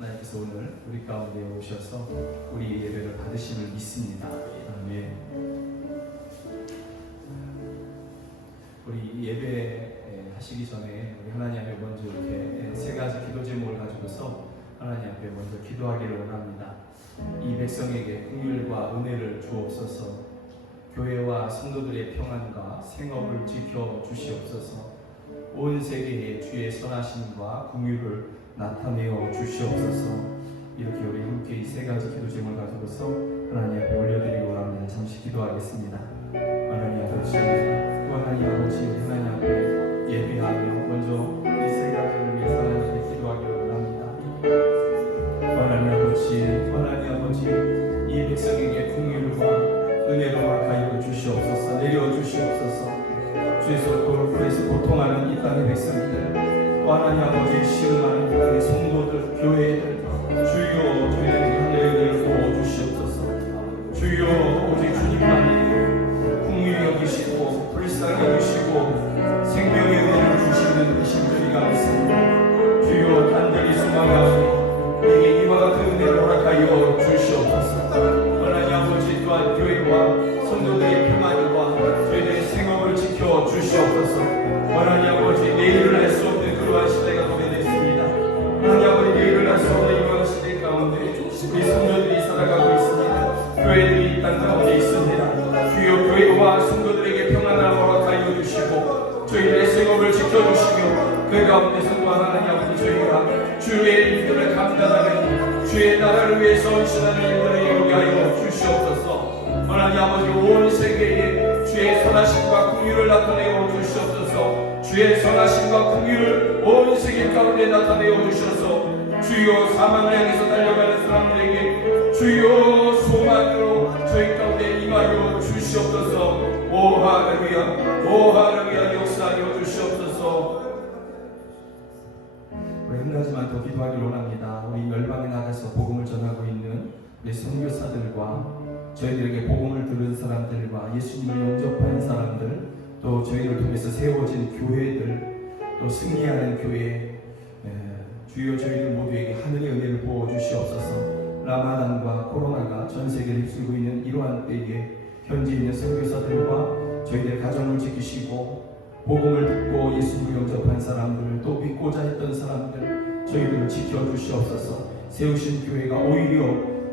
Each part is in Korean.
하나님께서 오늘 우리 가운데 오셔서 우리 예배를 받으심을 믿습니다. 아멘. 우리 예배 하시기 전에 우리 하나님 앞에 먼저 이렇게 세 가지 기도 제목을 가지고서 하나님 앞에 먼저 기도하기를 원합니다. 이 백성에게 긍휼과 은혜를 주옵소서. 교회와 성도들의 평안과 생업을 지켜 주시옵소서. 온 세계에 주의 선하심과 긍휼을 나타내어 주시옵소서. 이렇게 우리 함께 이 세 가지 기도 제목을 가지고서 하나님 앞에 올려드리기 원합니다. 잠시 기도하겠습니다. 하나님 아버지, 또 하나님 아버지, 하나님 앞에 예배하며 먼저 이 세 가지를 위해서 하나님 앞에 기도하기를 원합니다. 하나님 아버지, 이 백성에게 긍휼과 은혜로 가까이 주시옵소서. 내려 주시옵소서. 주에서 고통하는 이 땅의 백성들, 또 하나님 아버지 시험하는 땅의 성도들, 교회들, 주여 저희에게 하늘을 부어주시옵소서. 주여 오직 주님만이 긍휼히 여기시고 불쌍히 여기시고 생명의 은혜를 주시는 이신 저희가 믿습니다. 주여 단절히 소망하오니 내게 이와 같은 은혜를 허락하여 주시옵소서. 하나님 아버지 또한 교회와 성도들의 평안과 저희들의 생업을 지켜 주시옵소서. 하나님 아버지 내일을 알 수 없는 그러한 시대가 도래됐습니다. 하나님 아버지 내일을 알 수 없는 이러한 시대 가운데 우리 성도들이 살아가고 있습니다. 교회들이 이 땅 가운데 있습니다. 주여 교회와 성도들에게 평안을 허락하여 주시고 저희들의 생업을 지켜주시며 그 가운데서 또 하나님 아버지 저희가 주의 일들을 감당하는 주의 나라를 위해서 헌신하는 일들을 이루게 하여 주시옵소서. 하나님 아버지 온 세계에 주의 선하심과 긍휼을 나타내어 주시옵소서. 주의 선하심과 긍휼을 온 세계 가운데 나타내어 주셔서 주여 사망을 향해서 달려가는 사람들에게 주여 소망으로 저희 가운데 임하여 주시옵소서. 오 할렐루야, 오 할렐루야, 역사하여 주시옵소서. 우리 한 가지만 더 기도하기를 원합니다. 우리 열방에 나가서 복음을 전하고 있는 우리 선교사들과 저희들에게 복음을 들은 사람들과 예수님을 영접한 사람들, 또 저희를 통해서 세워진 교회들, 또 승리하는 교회, 주여 저희들 모두에게 하늘의 은혜를 부어주시옵소서. 라마단과 코로나가 전 세계를 휩쓸고 있는 이러한 때에 현재 있는 선교사들과 저희들의 가정을 지키시고 복음을 듣고 예수님을 영접한 사람들, 또 믿고자 했던 사람들 저희들을 지켜주시옵소서. 세우신 교회가 오히려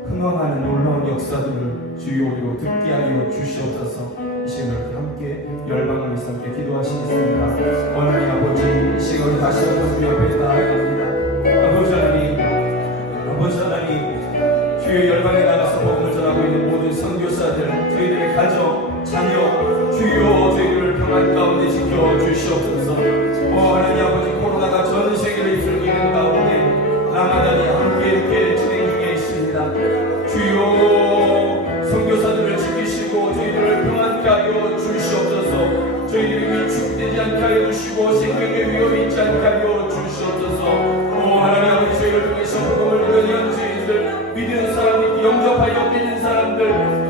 흥황하는 놀라운 역사들을 주여 우리로 듣게 하여 주시옵소서. 이 시간을 함께 열방을 위해서 함께 기도하시겠습니다. 하나님 아버지, 이 시간을 다시 한번 주님 앞에 나아갑니다. 아버지 하나님, 주의 열방에 나가서 복음을 전하고 있는 모든 선교사들, 저희들의 가정, 자녀, 주여 저희들을 평안 가운데 지켜 주시옵소서. 하나님 아버지, 코로나가 전 세계를 휩쓸고 있는 가운데 라마단이 함께 이렇게 진행 중에 있습니다. 주여 선교사들을 지키시고 저희들을 평안케 하여 주시옵소서. 저희들이 위축되지 않게 하여 주시고 생명의 위험이 있지 않게 하여 주시옵소서. 하나님 아버지, 저희를 통해서 복음을 듣는 현지인들, 믿는 사람, 영접하여 믿는 사람들,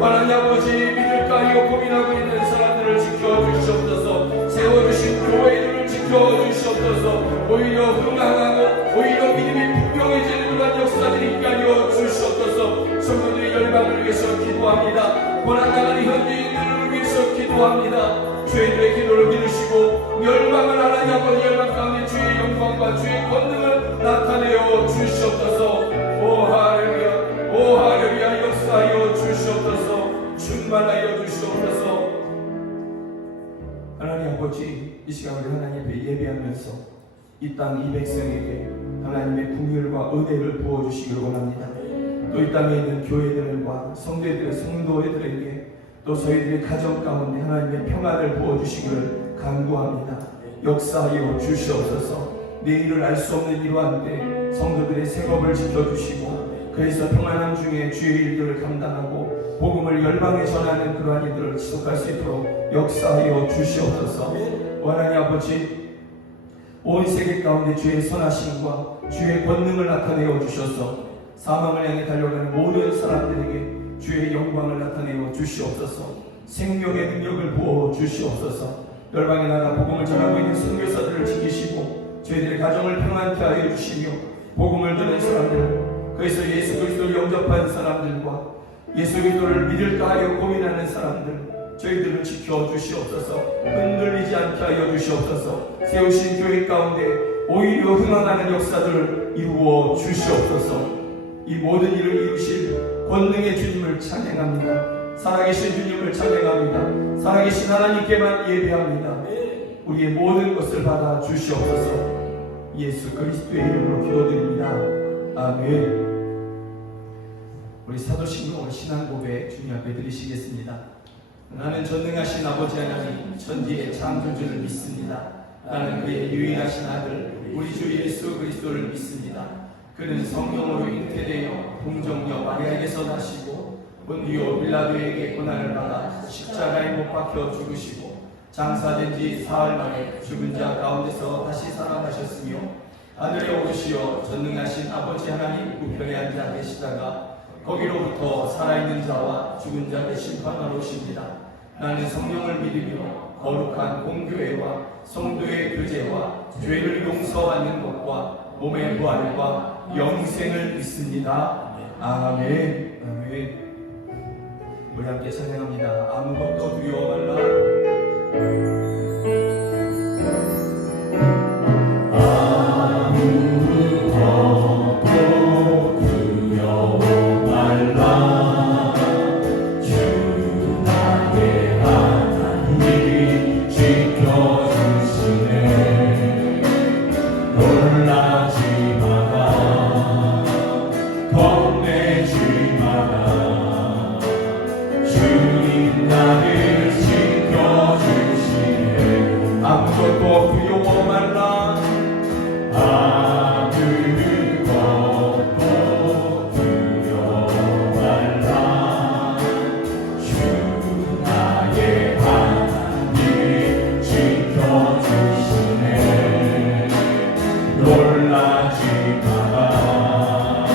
하나님 아버지 믿을까 하여 고민하고 있는 사람들을 지켜주시옵소서. 세워주신 교회들을 지켜주시옵소서. 오히려 흥황하고 오히려 믿음이 분명해지는 그런 역사들이 있게 하여 주시옵소서. 성도들의 열방을 위해서 기도합니다. 고난당하는 현지인들을 위해서 기도합니다. 저희들의 기도를 들으시고 열방을 하나님 아버지 열방 가운데 주의 영광과 주의 권능을 나타내어 주시옵소서. 오 할렐루야, 오 할렐루야, 역사하여 주시옵소서. 충만하여 주시옵소서. 하나님 아버지, 이 시간 우리 하나님 앞에 예배하면서 이 땅 이 백성에게 하나님의 긍휼과 은혜를 부어주시기를 원합니다. 또 이 땅에 있는 교회들과 성도들에게 또 저희들의 가정 가운데 하나님의 평안을 부어주시기를 간구합니다. 역사하여 주시옵소서. 내일을 알 수 없는 이러한 때 성도들의 생업을 지켜주시고 그래서 평안함 중에 주의 일들을 감당하고 복음을 열방에 전하는 그러한 일들을 지속할 수 있도록 역사하여 주시옵소서. 하나님 아버지, 온 세계 가운데 주의 선하심과 주의 권능을 나타내어 주셔서 사망을 향해 달려가는 모든 사람들에게 주의 영광을 나타내어 주시옵소서. 생명의 능력을 부어 주시옵소서. 열방에 나가 복음을 전하고 있는 선교사들을 지키시고 저희들의 가정을 평안케 하여 주시며 복음을 듣는 사람들, 예수 그리스도를 믿을까 하여 고민하는 사람들, 저희들을 지켜주시옵소서. 흔들리지 않게 하여 주시옵소서. 세우신 교회 가운데 오히려 흥황하는 역사들을 이루어 주시옵소서. 이 모든 일을 이루실 권능의 주님을 찬양합니다. 살아계신 주님을 찬양합니다. 살아계신 하나님께만 예배합니다. 우리의 모든 것을 받아 주시옵소서. 예수 그리스도의 이름으로 기도드립니다. 아멘. 우리 사도신경을 신앙 고백 주님 앞에 드리시겠습니다. 나는 전능하신 아버지 하나님 천지의 창조주를 믿습니다. 나는 그의 유일하신 아들 우리 주 예수 그리스도를 믿습니다. 그는 성령으로 잉태되어 동정녀 마리아에게서 나시고 본디오 빌라도에게 고난을 받아 십자가에 못 박혀 죽으시고 장사된 지 사흘 만에 죽은 자 가운데서 다시 살아나셨으며 하늘에 오르시어 전능하신 아버지 하나님 우편에 앉아 계시다가 거기로부터 살아있는 자와 죽은 자를 심판하러 오십니다. 나는 성령을 믿으며 거룩한 공교회와 성도의 교제와 죄를 용서받는 것과 몸의 부활과 영생을 믿습니다. 아멘. 아멘. 우리 함께 찬양합니다. 아무것도 두려워 말라. 놀라지 마라.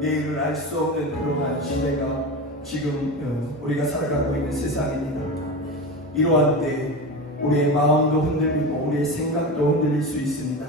내일을 알 수 없는 그러한 시대가 지금 우리가 살아가고 있는 세상입니다. 이러한 때 우리의 마음도 흔들리고 우리의 생각도 흔들릴 수 있습니다.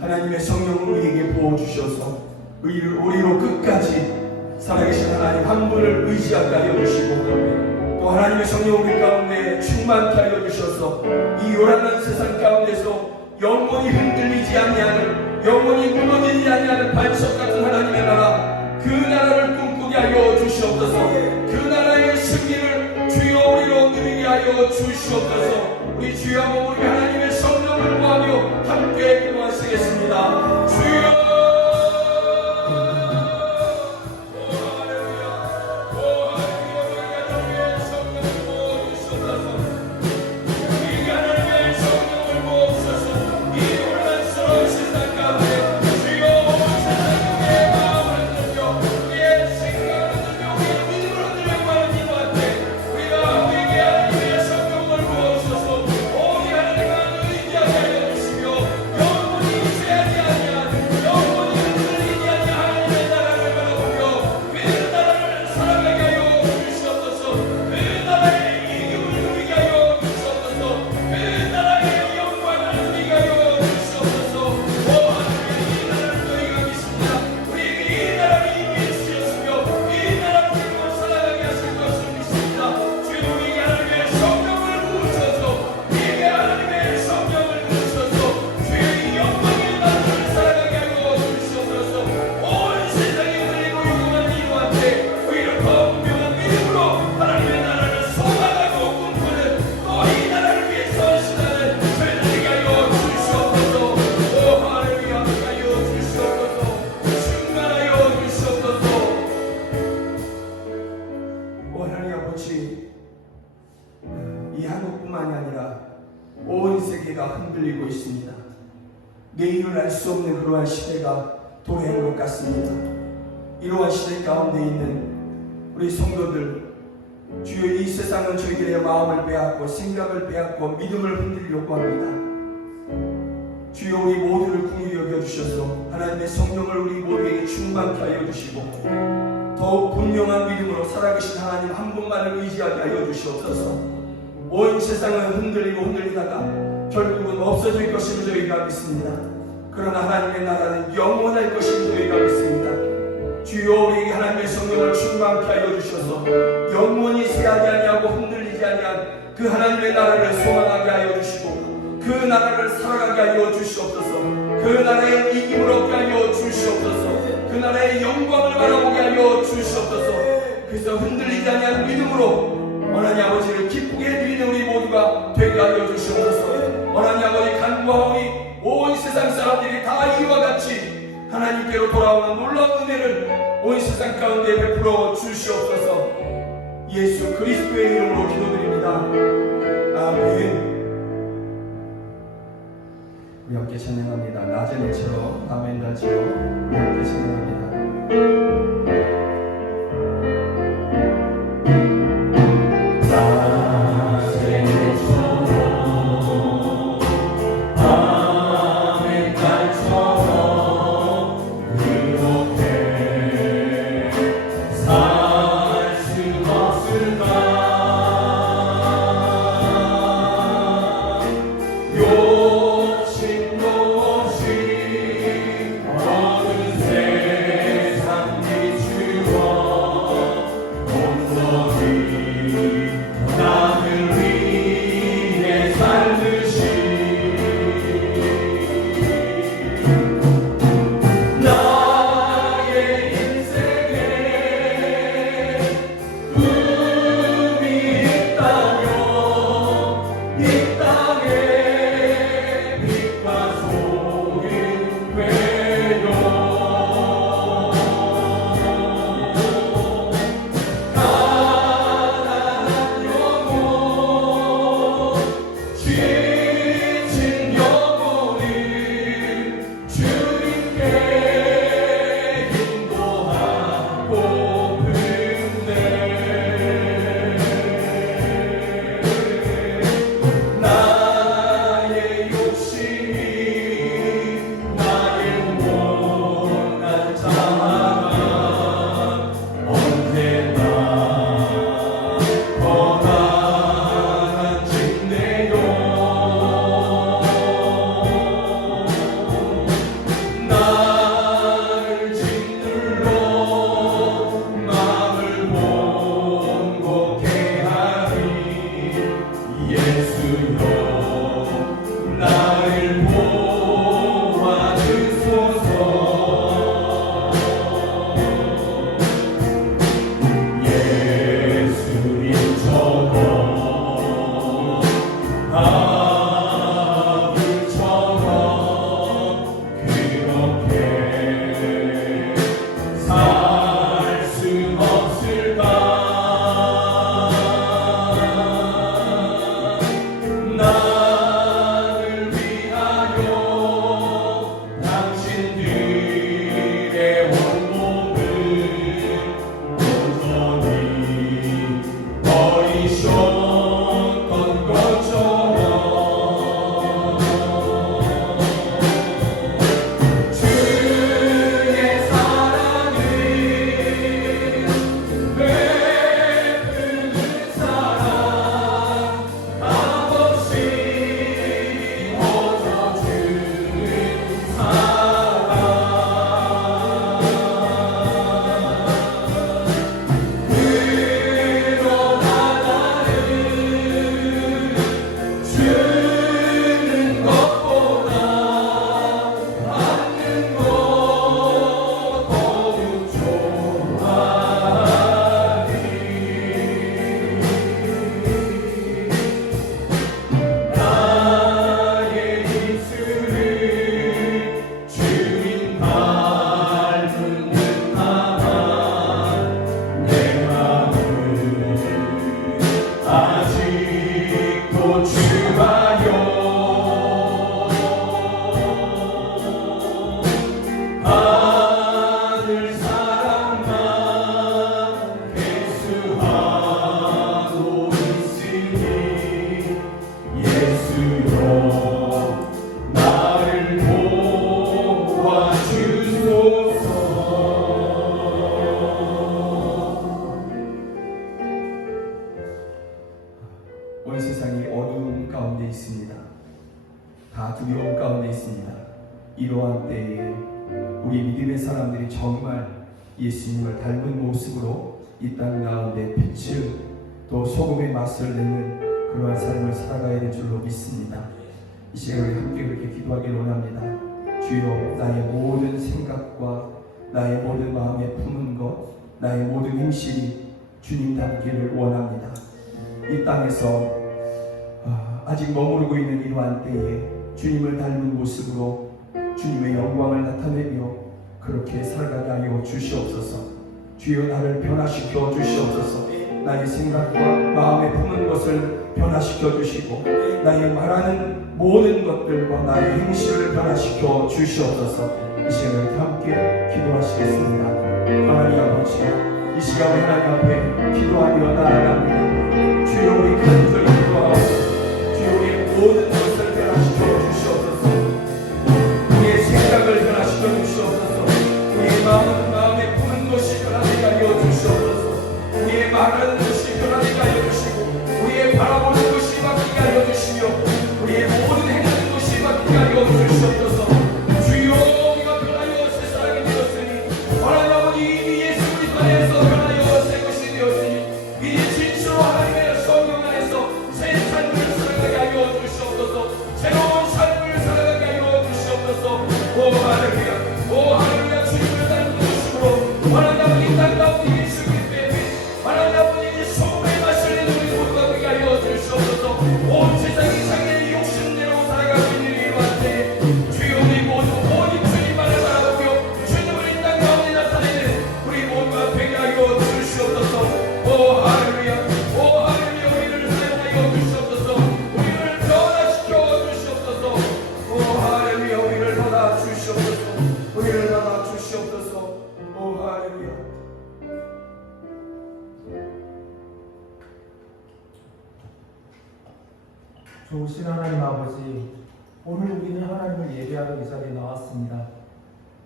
하나님의 성령을 우리에게 부어주셔서 우리로 끝까지 살아계신 하나님 한 분을 의지하게 하여 주시고, 또 하나님의 성령 우리 가운데 충만케 하여 주셔서 이 요란한 세상 가운데서 영원히 흔들리지 아니하는, 영원히 무너지지 아니하는 반석 같은 하나님의 나라, 그 나라를 꿈꾸게 하여 주시옵소서. 그 나라의 승리를 주여 우리로 누리게 하여 주시옵소서. 우리 주여 한번 우리 하나님의 성령을 구하며 함께 기도하시겠습니다. 주여 이 한국뿐만이 아니라 온 세계가 흔들리고 있습니다. 내일을 알 수 없는 그러한 시대가 도래한 것 같습니다. 이러한 시대 가운데 있는 우리 성도들, 주여 이 세상은 저희들의 마음을 빼앗고 생각을 빼앗고 믿음을 흔들려고 합니다. 주여 우리 모두를 긍휼히 여겨주셔서 하나님의 성령을 우리 모두에게 충만케 하여 주시고, 더욱 분명한 믿음으로 살아계신 하나님 한 분만을 의지하게 하여 주시옵소서. 온 세상은 흔들리고 흔들리다가 결국은 없어질 것임을 저희가 믿습니다. 그러나 하나님의 나라는 영원할 것임을 저희가 믿습니다. 주여 우리에게 하나님의 성령을 충만케 하여 주셔서 영원히 쇠하지 아니하고 흔들리지 아니한 그 하나님의 나라를 소망하게 하여 주시고, 그 나라를 살아가게 하여 주시옵소서. 그 나라의 이김을 얻게 하여 주시옵소서. 그 나라의 영광을 바라보게 하여 주시옵소서. 그래서 흔들리지 아니한 믿음으로 하나님 아버지를 기쁘게 해드리는 우리 모두가 되게 하여 주시옵소서. 하나님 아버지 간구하오니 온 세상 사람들이 다 이와 같이 하나님께로 돌아오는 놀라운 은혜를 온 세상 가운데 베풀어 주시옵소서. 예수 그리스도의 이름으로 기도드립니다. 아멘. 우리 함께 찬양합니다. 낮은 해처럼 아멘 다지어 우리 함께 찬양합니다. 욕심도 없이 모든 세상 이러한 때에 우리 믿음의 사람들이 정말 예수님을 닮은 모습으로 이 땅 가운데 빛을 또 소금의 맛을 내는 그러한 삶을 살아가야 될 줄로 믿습니다. 이 시간에 함께 그렇게 기도하길 원합니다. 주여, 나의 모든 생각과 나의 모든 마음에 품은 것, 나의 모든 행실이 주님 닮기를 원합니다. 이 땅에서 아직 머무르고 있는 이러한 때에 주님을 닮은 모습으로 주님의 영광을 나타내며 그렇게 살아가게 하여 주시옵소서. 주여, 나를 변화시켜 주시옵소서. 나의 생각과 마음에 품은 것을 변화시켜 주시고 나의 말하는 모든 것들과 나의 행실을 변화시켜 주시옵소서. 이 시간을 함께 기도하시겠습니다. 하나님 아버지, 이 시간에 하나님 앞에 기도하며 나아갑니다. 주여, 우리 간절히 기도하고 주여, 우리의 모든 것을 변화시켜 주시옵소서. 우리의 생각을 변화시켜 주시옵소서. 우리의 마음에 품은 것이 변화되게 하여 주시옵소서. 우리의 말하는 것이 변화되게 하여 주시고 우리의 바라보는 것이 바뀌게 하여 주시며 우리의 모든 행하는 것이 바뀌게 하여 주시옵소서. 주여, 우리가 변하여 새 사람이 되었으니 하나님 아버지, 이미 예수 그리스도 안에서 변하여 새 것이 되었으니 이제 진실로 하나님의 성령 안에서 새 삶을 살아가게 하여 주시옵소서. 새로운 삶을 살아가게 하여 주시옵소서. 오 할렐루야, 오 할렐루야. 주님을 닮은 모습으로 하나님 아버지, 땅 가운데 예수 그리스도의 빛, 하나님 아버지, 소금의 맛을 내는 우리 모두가 되게 하여 주시옵소서. 온 세상이 자기의 욕심대로 살아가고 있는 이러한 때에 주여, 우리 모두 오직 주님만을 바라보며 주님을 이 땅 가운데 나타내는 우리 모두가 되게 하여 주시옵소서. 오 할렐루야, 오 할렐루야. 우리를 사용하여 주시옵소서. 우리를 변화시켜 주시옵소서. 오 할렐루야. 우리를 받아 주시옵소서. 우리를 받아 주시옵소서. 오 할렐루야. 좋으신 하나님 아버지, 오늘 우리는 하나님을 예배하러 이 자리에 나왔습니다.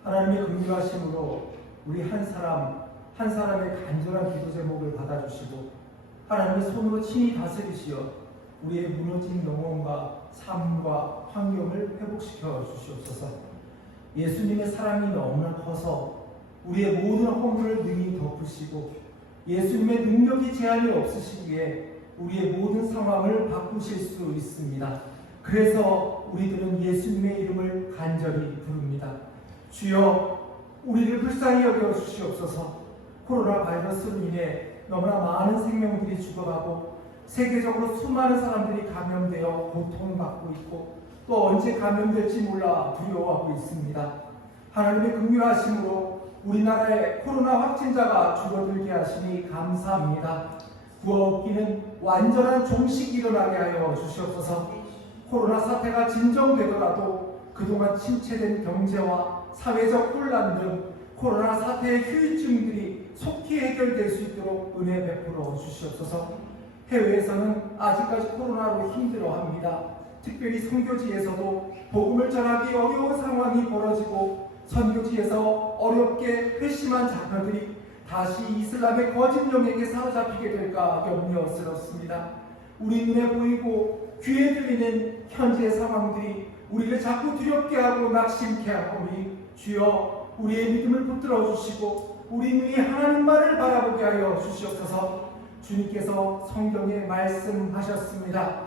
하나님의 긍휼하심으로 우리 한 사람의 간절한 기도 제목을 받아주시고 하나님의 손으로 친히 다스리시어 우리의 무너진 영혼과 삶과 환경을 회복시켜 주시옵소서. 예수님의 사랑이 너무나 커서 우리의 모든 허물을 능히 덮으시고 예수님의 능력이 제한이 없으시기에 우리의 모든 상황을 바꾸실 수 있습니다. 그래서 우리들은 예수님의 이름을 간절히 부릅니다. 주여, 우리를 불쌍히 여겨 주시옵소서. 코로나 바이러스로 인해 너무나 많은 생명들이 죽어가고 세계적으로 수많은 사람들이 감염되어 고통받고 있고 또 언제 감염될지 몰라 두려워하고 있습니다. 하나님의 긍휼하심으로 우리나라의 코로나 확진자가 줄어들게 하시니 감사합니다. 구호흡기는 완전한 종식이 일어나게 하여 주시옵소서. 코로나 사태가 진정되더라도 그동안 침체된 경제와 사회적 혼란 등 코로나 사태의 후유증들이 속히 해결될 수 있도록 은혜 베풀어 주시옵소서. 해외에서는 아직까지 코로나로 힘들어합니다. 특별히 선교지에서도 복음을 전하기 어려운 상황이 벌어지고 선교지에서 어렵게 회심한 자녀들이 다시 이슬람의 거짓 영에게 사로잡히게 될까 염려스럽습니다. 우리 눈에 보이고 귀에 들리는 현재의 상황들이 우리를 자꾸 두렵게 하고 낙심케 하오니 주여, 우리의 믿음을 붙들어 주시고 우리 눈이 하나님만을 바라보게 하여 주시옵소서. 주님께서 성경에 말씀하셨습니다.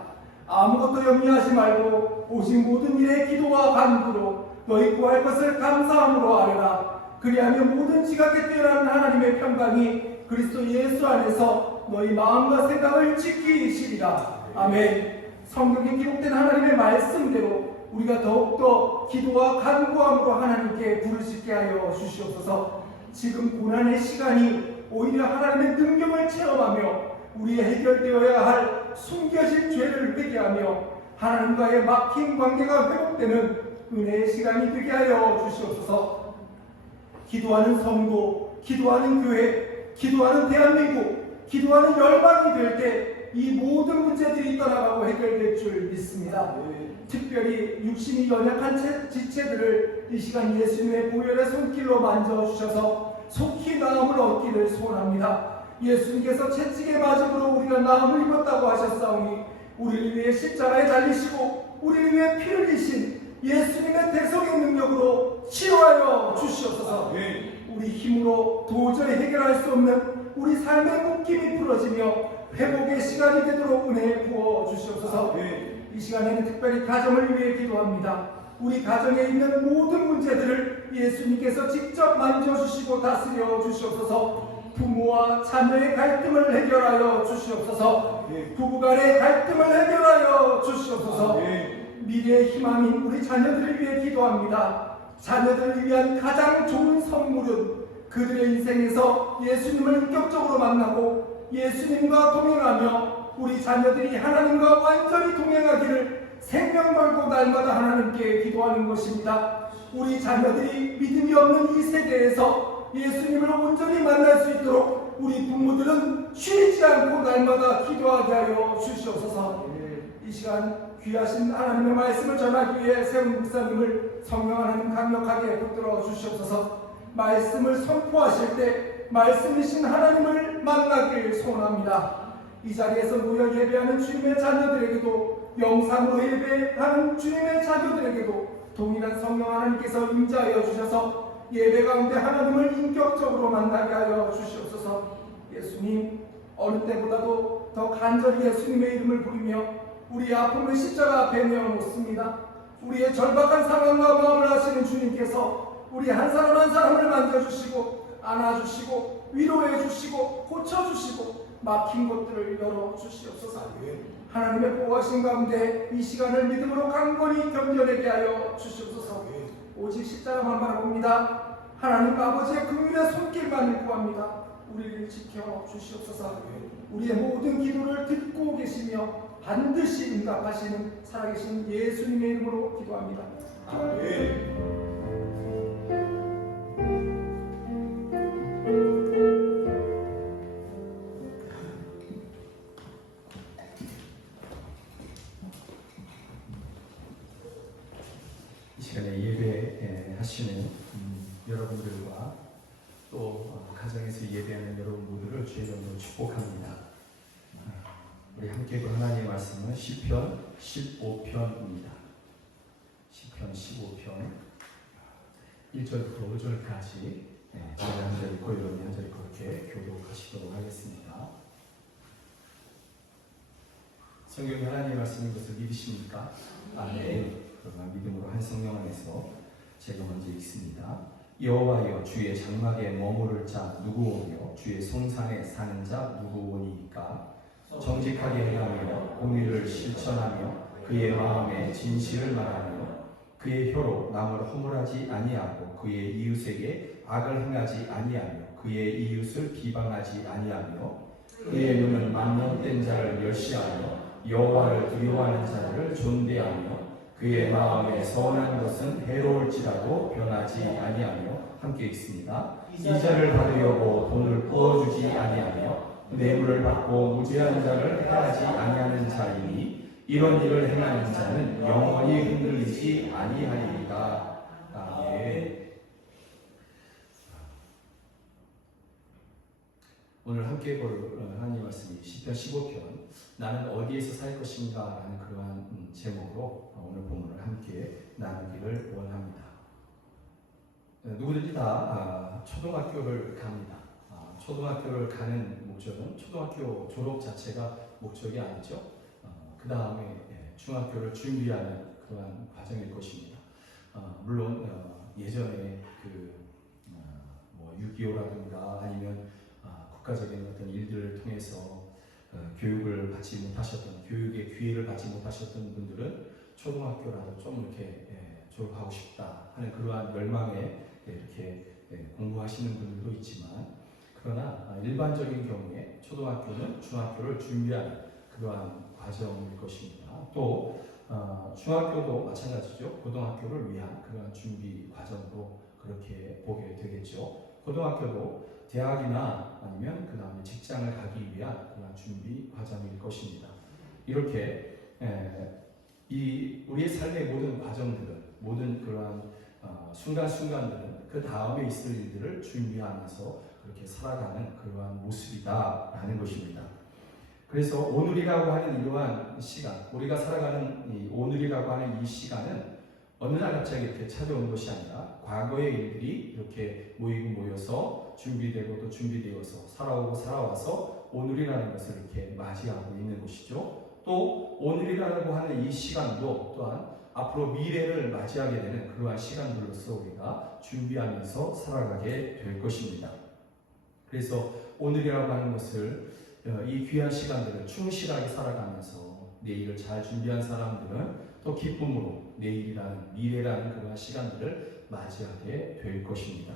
아무것도 염려하지 말고 오직 모든 일에 기도와 간구로 너희 구할 것을 감사함으로 아뢰라. 그리하면 모든 지각에 뛰어난 하나님의 평강이 그리스도 예수 안에서 너희 마음과 생각을 지키시리라. 아멘. 성경에 기록된 하나님의 말씀대로 우리가 더욱더 기도와 간구함으로 하나님께 부르시게 하여 주시옵소서. 지금 고난의 시간이 오히려 하나님의 능력을 체험하며 우리의 해결되어야 할 숨겨진 죄를 회개하며 하나님과의 막힌 관계가 회복되는 은혜의 시간이 되게 하여 주시옵소서. 기도하는 성도, 기도하는 교회, 기도하는 대한민국, 기도하는 열방이 될 때 이 모든 문제들이 떠나가고 해결될 줄 믿습니다. 특별히 육신이 연약한 지체들을 이 시간 예수님의 보혈의 손길로 만져주셔서 속히 나음을 얻기를 소원합니다. 예수님께서 채찍에 맞음으로 우리가 나음을 입었다고 하셨사오니 우리를 위해 십자가에 달리시고 우리를 위해 피 흘리신 예수님의 대성의 능력으로 치료하여 주시옵소서. 우리 힘으로 도저히 해결할 수 없는 우리 삶의 묶임이 풀어지며 회복의 시간이 되도록 은혜 부어 주시옵소서. 이 시간에는 특별히 가정을 위해 기도합니다. 우리 가정에 있는 모든 문제들을 예수님께서 직접 만져주시고 다스려 주시옵소서. 부모와 자녀의 갈등을 해결하여 주시옵소서. 부부 간의 갈등을 해결하여 주시옵소서. 미래의 희망인 우리 자녀들을 위해 기도합니다. 자녀들을 위한 가장 좋은 선물은 그들의 인생에서 예수님을 인격적으로 만나고 예수님과 동행하며 우리 자녀들이 하나님과 완전히 동행하기를 생명 걸고 날마다 하나님께 기도하는 것입니다. 우리 자녀들이 믿음이 없는 이 세대에서 예수님을 온전히 만날 수 있도록 우리 부모들은 쉬지 않고 날마다 기도하게 하여 주시옵소서. 이 시간 귀하신 하나님의 말씀을 전하기 위해 세운 목사님을 성령 하나님 강력하게 붙들어 주시옵소서. 말씀을 선포하실 때 말씀이신 하나님을 만나길 소원합니다. 이 자리에서 모여 예배하는 주님의 자녀들에게도 영상으로 예배하는 주님의 자녀들에게도 동일한 성령 하나님께서 임재하여 주셔서 예배 가운데 하나님을 인격적으로 만나게 하여 주시옵소서. 예수님, 어느 때보다도 더 간절히 예수님의 이름을 부르며 우리의 아픔을 십자가 앞에 내어놓습니다. 우리의 절박한 상황과 마음을 아시는 주님께서 우리 한 사람 한 사람을 만져주시고 안아주시고 위로해주시고 고쳐주시고 막힌 곳들을 열어주시옵소서. 하나님의 보호하신 가운데 이 시간을 믿음으로 강건히 견뎌내게 하여 주시옵소서. 오직 십자가만 바라봅니다. 하나님 아버지의 긍휼의 손길만을 구합니다. 우리를 지켜 주시옵소서. 우리의 모든 기도를 듣고 계시며 반드시 응답하시는 살아계신 예수님의 이름으로 기도합니다. 아멘. 이 시간에 예배하시는 여러분들과 또 가정에서 예배하는 여러분 모두를 주의 이름으로 축복합니다. 우리 함께 그 하나님의 말씀은 시편 15편입니다. 시편 15편 1절부터 5절까지 제가 한 절 읽고 여러분이 한 절 읽고 그렇게 교독하시도록 하겠습니다. 성경이 하나님의 말씀인 것을 믿으십니까? 아멘. 그러나 믿음으로 한 성령 안에서 제가 먼저 읽습니다. 여호와여, 주의 장막에 머무를 자 누구 오며 주의 성산에 사는 자 누구 오니이까? 정직하게 행하며 공의를 실천하며 그의 마음에 진실을 말하며 그의 혀로 남을 허물하지 아니하고 그의 이웃에게 악을 행하지 아니하며 그의 이웃을 비방하지 아니하며 그의 눈은 만명된 자를 멸시하며 여호와를 두려워하는 자들을 존대하며 그의 마음에 선한 것은 해로울지라도 변하지 아니하며 함께 읽습니다. 이자를 받으려고 돈을 부어주지 아니하며 뇌물을 받고 무죄한 자를 해하지 아니하는 자이니 이런 일을 행하는 자는 영원히 흔들리지 아니하리이다. 아멘. 오늘 함께 볼 하나님 말씀이 시편 15편 나는 어디에서 살 것인가 라는 그러한 제목으로 오늘 본문을 함께 나누기를 원합니다. 누구든지 다 초등학교를 갑니다. 초등학교를 가는 목적은 초등학교 졸업 자체가 목적이 아니죠. 그 다음에 중학교를 준비하는 그러한 과정일 것입니다. 물론 예전에 뭐 6.25라든가 아니면 국가적인 어떤 일들을 통해서 교육을 받지 못하셨던 교육의 기회를 받지 못하셨던 분들은 초등학교라도 좀 이렇게 졸업하고 싶다 하는 그러한 열망에 이렇게 공부하시는 분들도 있지만 그러나 일반적인 경우에 초등학교는 중학교를 준비하는 그러한 과정일 것입니다. 또 중학교도 마찬가지죠. 고등학교를 위한 그러한 준비 과정으로 그렇게 보게 되겠죠. 고등학교도 대학이나 아니면 그 다음에 직장을 가기 위한 그러한 준비 과정일 것입니다. 이렇게 우리의 삶의 모든 과정들은 모든 그러한 순간순간들은 그 다음에 있을 일들을 준비하면서 그렇게 살아가는 그러한 모습이다라는 것입니다. 그래서 오늘이라고 하는 이러한 시간, 우리가 살아가는 오늘이라고 하는 이 시간은 어느 날 갑자기 이렇게 찾아온 것이 아니라 과거의 일들이 이렇게 모여서 준비되고 또 준비되어서 살아와서 오늘이라는 것을 이렇게 맞이하고 있는 것이죠. 또 오늘이라고 하는 이 시간도 또한 앞으로 미래를 맞이하게 되는 그러한 시간들로서 우리가 준비하면서 살아가게 될 것입니다. 그래서 오늘이라고 하는 것을 이 귀한 시간들을 충실하게 살아가면서 내일을 잘 준비한 사람들은 또 기쁨으로 내일이라는 미래라는 그러한 시간들을 맞이하게 될 것입니다.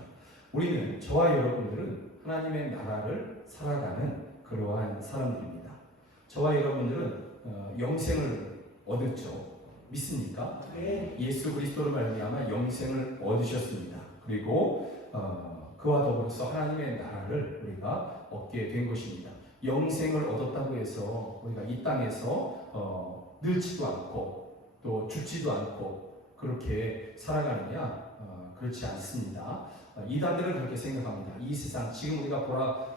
우리는 저와 여러분들은 하나님의 나라를 살아가는 그러한 사람들입니다. 저와 여러분들은 영생을 얻었죠. 믿습니까? 네. 예수 그리스도로 말미암아 영생을 얻으셨습니다. 그리고 그와 더불어서 하나님의 나라를 우리가 얻게 된 것입니다. 영생을 얻었다고 해서 우리가 이 땅에서 늙지도 않고 또 죽지도 않고 그렇게 살아가느냐? 그렇지 않습니다. 이단들은 그렇게 생각합니다. 이 세상, 지금 우리가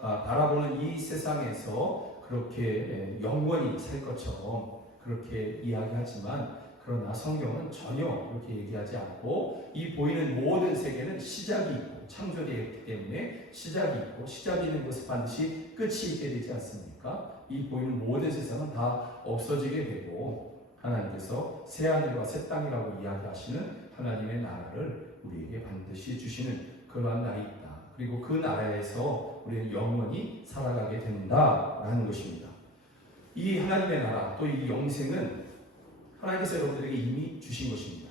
바라보는 이 세상에서 그렇게 영원히 살 것처럼 그렇게 이야기하지만 그러나 성경은 전혀 그렇게 얘기하지 않고 이 보이는 모든 세계는 시작이 있고 창조되었기 때문에 시작이 있고 시작이 있는 것은 반드시 끝이 있게 되지 않습니까? 이 보이는 모든 세상은 다 없어지게 되고 하나님께서 새하늘과 새 땅이라고 이야기하시는 하나님의 나라를 우리에게 반드시 주시는 그러한 날이 있다. 그리고 그 나라에서 우리는 영원히 살아가게 된다라는 것입니다. 이 하나님의 나라 또 이 영생은 하나님께서 여러분들에게 이미 주신 것입니다.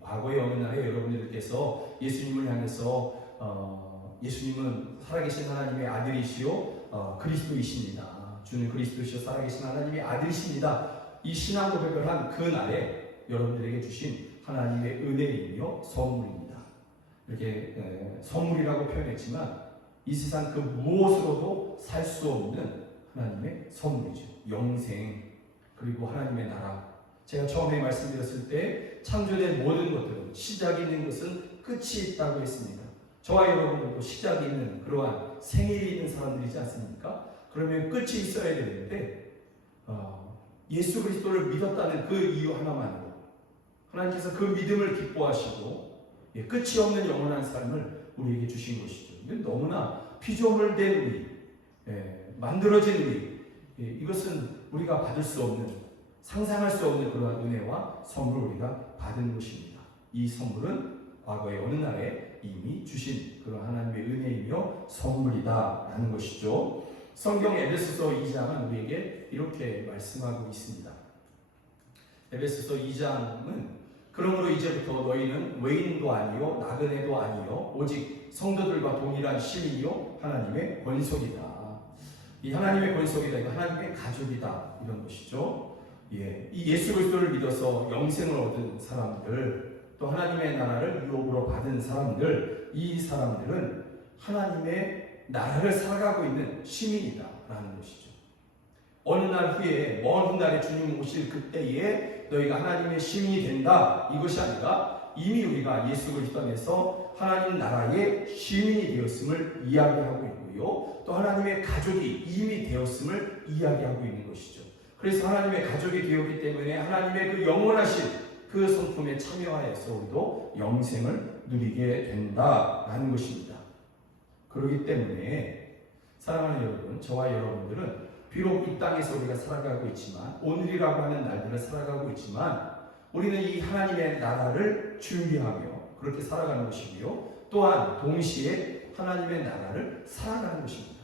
과거의 어느 날에 여러분들께서 예수님을 향해서 예수님은 살아계신 하나님의 아들이시요 그리스도이십니다. 주는 그리스도시요 살아계신 하나님의 아들이십니다. 이 신앙 고백을 한 그 날에 여러분들에게 주신 하나님의 은혜이며 선물입니다. 이렇게 선물이라고 표현했지만 이 세상 그 무엇으로도 살 수 없는 하나님의 선물이죠. 영생 그리고 하나님의 나라. 제가 처음에 말씀드렸을 때 창조된 모든 것들은 시작이 있는 것은 끝이 있다고 했습니다. 저와 여러분들도 시작이 있는 그러한 생일이 있는 사람들이지 않습니까? 그러면 끝이 있어야 되는데 예수 그리스도를 믿었다는 그 이유 하나만으로 하나님께서 그 믿음을 기뻐하시고 끝이 없는 영원한 삶을 우리에게 주신 것이죠. 너무나 피조물된 우리, 만들어진 우리, 이것은 우리가 받을 수 없는 상상할 수 없는 그러한 은혜와 선물을 우리가 받은 것입니다. 이 선물은 과거의 어느 날에 이미 주신 그런 하나님의 은혜이며 선물이다라는 것이죠. 성경 에베소서 2장은 우리에게 이렇게 말씀하고 있습니다. 에베소서 2장은 그러므로 이제부터 너희는 외인도 아니요 나그네도 아니요 오직 성도들과 동일한 시민이요 하나님의 권속이다. 이 하나님의 권속이다. 이거 하나님의 가족이다. 이런 것이죠. 이 예수 그리스도를 믿어서 영생을 얻은 사람들, 또 하나님의 나라를 유업으로 받은 사람들, 이 사람들은 하나님의 나라를 살아가고 있는 시민이다라는 것이죠. 어느 날 후에 먼 훗날에 주님 오실 그때에 너희가 하나님의 시민이 된다. 이것이 아니라 이미 우리가 예수 그리스도 안에서 하나님 나라의 시민이 되었음을 이야기하고 있고요. 또 하나님의 가족이 이미 되었음을 이야기하고 있는 것이죠. 그래서 하나님의 가족이 되었기 때문에 하나님의 그 영원하신 그 성품에 참여하여서 우리도 영생을 누리게 된다라는 것입니다. 그렇기 때문에 사랑하는 여러분, 저와 여러분들은 비록 이 땅에서 우리가 살아가고 있지만 오늘이라고 하는 날들을 살아가고 있지만 우리는 이 하나님의 나라를 준비하며 그렇게 살아가는 것이고요. 또한 동시에 하나님의 나라를 살아가는 것입니다.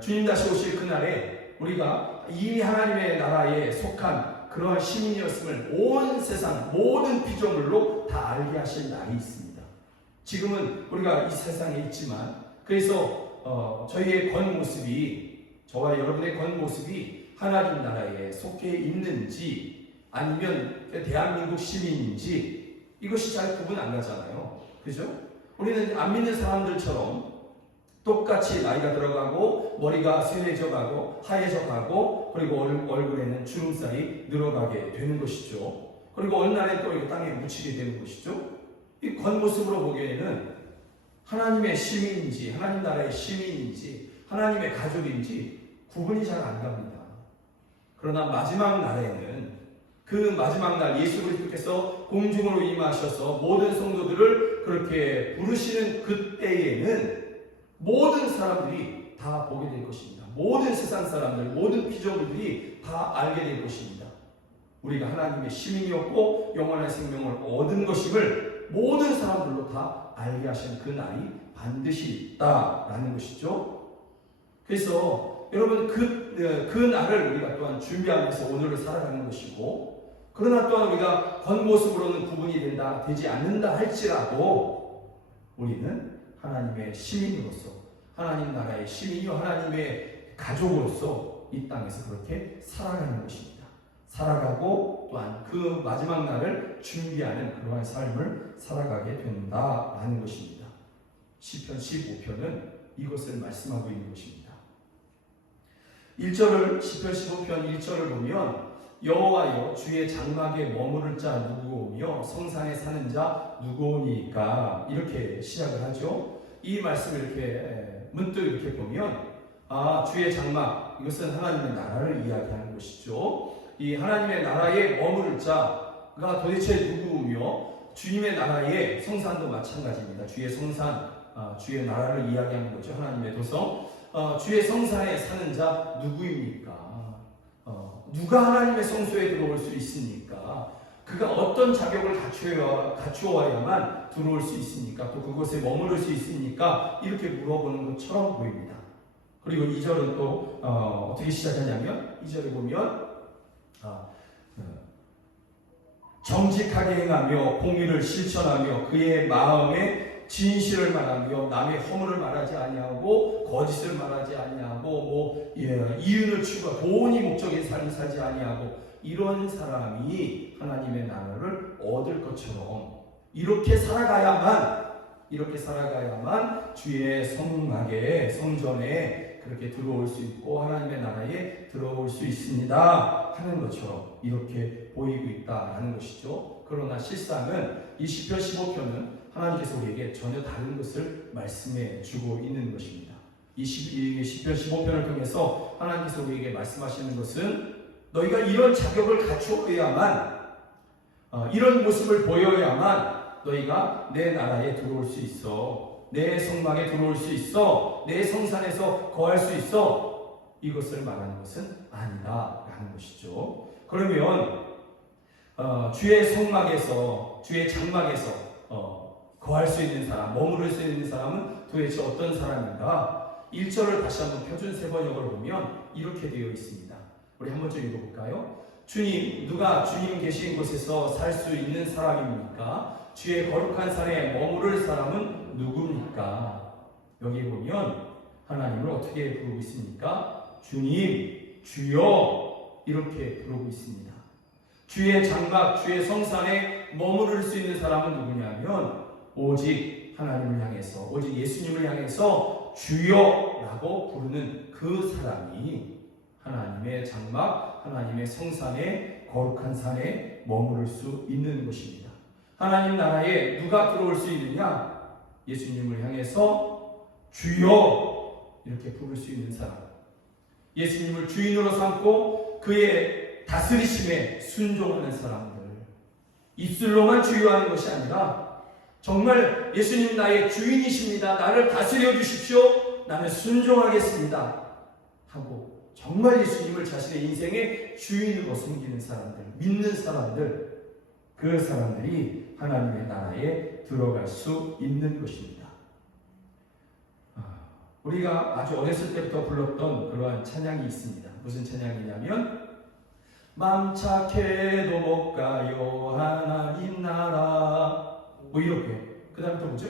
주님 다시 오실 그날에 우리가 이미 하나님의 나라에 속한 그러한 시민이었음을 온 세상 모든 피조물로 다 알게 하실 날이 있습니다. 지금은 우리가 이 세상에 있지만 그래서 저희의 겉모습이 저와 여러분의 겉모습이 하나님 나라에 속해 있는지 아니면 대한민국 시민인지 이것이 잘 구분 안 가잖아요. 그죠? 우리는 안 믿는 사람들처럼 똑같이 나이가 들어가고 머리가 쇠해져 가고 하얘져 가고 그리고 얼굴에는 주름살이 늘어가게 되는 것이죠. 그리고 어느 날에 또 이 땅에 묻히게 되는 것이죠. 이 겉모습으로 보기에는 하나님의 시민인지 하나님 나라의 시민인지 하나님의 가족인지 구분이 잘 안 갑니다. 그러나 마지막 날에는 그 그 마지막 날 예수 그리스도께서 공중으로 임하셔서 모든 성도들을 그렇게 부르시는 그때에는 모든 사람들이 다 보게 될 것입니다. 모든 세상 사람들, 모든 피조물들이 다 알게 될 것입니다. 우리가 하나님의 시민이었고 영원한 생명을 얻은 것임을 모든 사람들로 다 알게 하시는 그 날이 반드시 있다라는 것이죠. 그래서 여러분 그 날을 우리가 또한 준비하면서 오늘을 살아가는 것이고, 그러나 또한 우리가 겉모습으로는 구분이 되지 않는다 할지라도 우리는 하나님의 시민으로서, 하나님 나라의 시민이요 하나님의 가족으로서 이 땅에서 그렇게 살아가는 것입니다. 살아가고 또한 그 마지막 날을 준비하는 그러한 삶을 살아가게 된다라는 것입니다. 시편 15편은 이것을 말씀하고 있는 것입니다. 1절을 시편 15편 1절을 보면 여호와여 주의 장막에 머무를 자 누구오며 성산에 사는 자 누구오니까 이렇게 시작을 하죠. 이 말씀을 이렇게 문득 이렇게 보면 주의 장막, 이것은 하나님의 나라를 이야기하는 것이죠. 이 하나님의 나라에 머무를 자가 도대체 누구며 주님의 나라의 성산도 마찬가지입니다. 주의 성산, 주의 나라를 이야기하는 거죠. 하나님의 도성, 주의 성산에 사는 자 누구입니까? 누가 하나님의 성소에 들어올 수 있습니까? 그가 어떤 자격을 갖추어야만 들어올 수 있습니까? 또 그곳에 머무를 수 있습니까? 이렇게 물어보는 것처럼 보입니다. 그리고 2절은 또 어떻게 시작하냐면 2절에 보면 정직하게 행하며 공의를 실천하며 그의 마음에 진실을 말하며 남의 허물을 말하지 아니하고 거짓을 말하지 아니하고 이윤을 추구하고 돈이 목적인 삶을 살지 아니하고, 이런 사람이 하나님의 나라를 얻을 것처럼 이렇게 살아가야만 주의 성막에 성전에 그렇게 들어올 수 있고 하나님의 나라에 들어올 수 있습니다 하는 것처럼 이렇게 보이고 있다라는 것이죠. 그러나 실상은 이 시편 15편은 하나님께서 우리에게 전혀 다른 것을 말씀해 주고 있는 것입니다. 이 시편 15편을 통해서 하나님께서 우리에게 말씀하시는 것은 너희가 이런 자격을 갖추어야만, 이런 모습을 보여야만 너희가 내 나라에 들어올 수 있어, 내 성막에 들어올 수 있어, 내 성산에서 거할 수 있어, 이것을 말하는 것은 아니다라는 것이죠. 그러면 주의 성막에서, 주의 장막에서 거할 수 있는 사람, 머무를 수 있는 사람은 도대체 어떤 사람인가? 1절을 다시 한번 표준 세번역을 보면 이렇게 되어 있습니다. 우리 한번 좀 읽어볼까요? 주님, 누가 주님 계신 곳에서 살 수 있는 사람입니까? 주의 거룩한 산에 머무를 사람은 누굽니까? 여기 보면 하나님을 어떻게 부르고 있습니까? 주님, 주여, 이렇게 부르고 있습니다. 주의 장막, 주의 성산에 머무를 수 있는 사람은 누구냐면 오직 하나님을 향해서, 오직 예수님을 향해서 주여라고 부르는 그 사람이 하나님의 장막, 하나님의 성산에, 거룩한 산에 머무를 수 있는 것입니다. 하나님 나라에 누가 들어올 수 있느냐? 예수님을 향해서 주여 이렇게 부를 수 있는 사람, 예수님을 주인으로 삼고 그의 다스리심에 순종하는 사람들, 입술로만 주여하는 것이 아니라 정말 예수님 나의 주인이십니다, 나를 다스려 주십시오, 나는 순종하겠습니다 하고 정말 예수님을 자신의 인생의 주인으로 섬기는 사람들, 믿는 사람들, 그 사람들이 하나님의 나라에 들어갈 수 있는 것입니다. 우리가 아주 어렸을 때부터 불렀던 그러한 찬양이 있습니다. 무슨 찬양이냐면 맘 착해도 못 가요 하나님 나라, 뭐 이렇게. 그 다음에 또 뭐죠?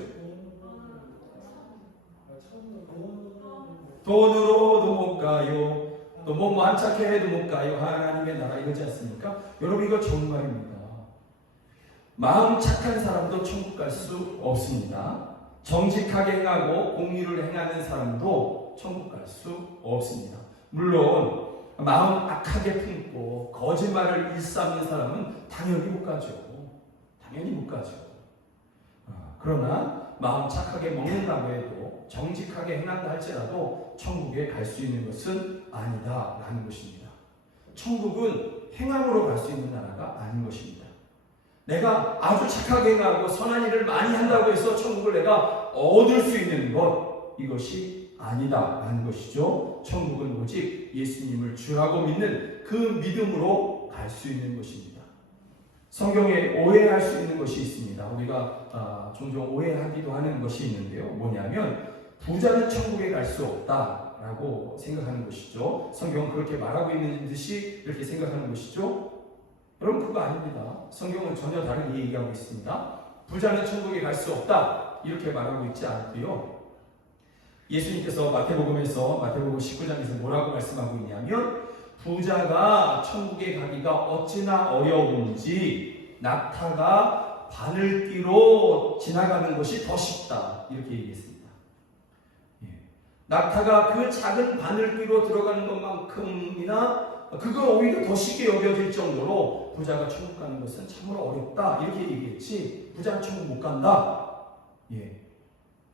돈으로도 못 가요, 또 뭐 맘 착해 해도 못 가요 하나님의 나라, 이러지 않습니까? 여러분, 이거 정말입니다. 마음 착한 사람도 천국 갈 수 없습니다. 정직하게 행하고 공의를 행하는 사람도 천국 갈 수 없습니다. 물론 마음 악하게 품고 거짓말을 일삼는 사람은 당연히 못 가죠. 당연히 못 가죠. 그러나 마음 착하게 먹는다고 해도, 정직하게 행한다 할지라도 천국에 갈 수 있는 것은 아니다라는 것입니다. 천국은 행함으로 갈 수 있는 나라가 아닌 것입니다. 내가 아주 착하게 행하고 선한 일을 많이 한다고 해서 천국을 내가 얻을 수 있는 것, 이것이 아니다라는 것이죠. 천국은 오직 예수님을 주라고 믿는 그 믿음으로 갈 수 있는 것입니다. 성경에 오해할 수 있는 것이 있습니다. 우리가 종종 오해하기도 하는 것이 있는데요. 뭐냐면 부자는 천국에 갈 수 없다라고 생각하는 것이죠. 성경은 그렇게 말하고 있는 듯이 이렇게 생각하는 것이죠. 여러분, 그거 아닙니다. 성경은 전혀 다른 얘기하고 있습니다. 부자는 천국에 갈 수 없다 이렇게 말하고 있지 않고요. 예수님께서 마태복음 19장에서 뭐라고 말씀하고 있냐면 부자가 천국에 가기가 어찌나 어려운지 낙타가 바늘귀로 지나가는 것이 더 쉽다 이렇게 얘기했습니다. 낙타가 그 작은 바늘귀로 들어가는 것만큼이나 그거 오히려 더 쉽게 여겨질 정도로 부자가 천국 가는 것은 참으로 어렵다 이렇게 얘기했지, 부자는 천국 못 간다,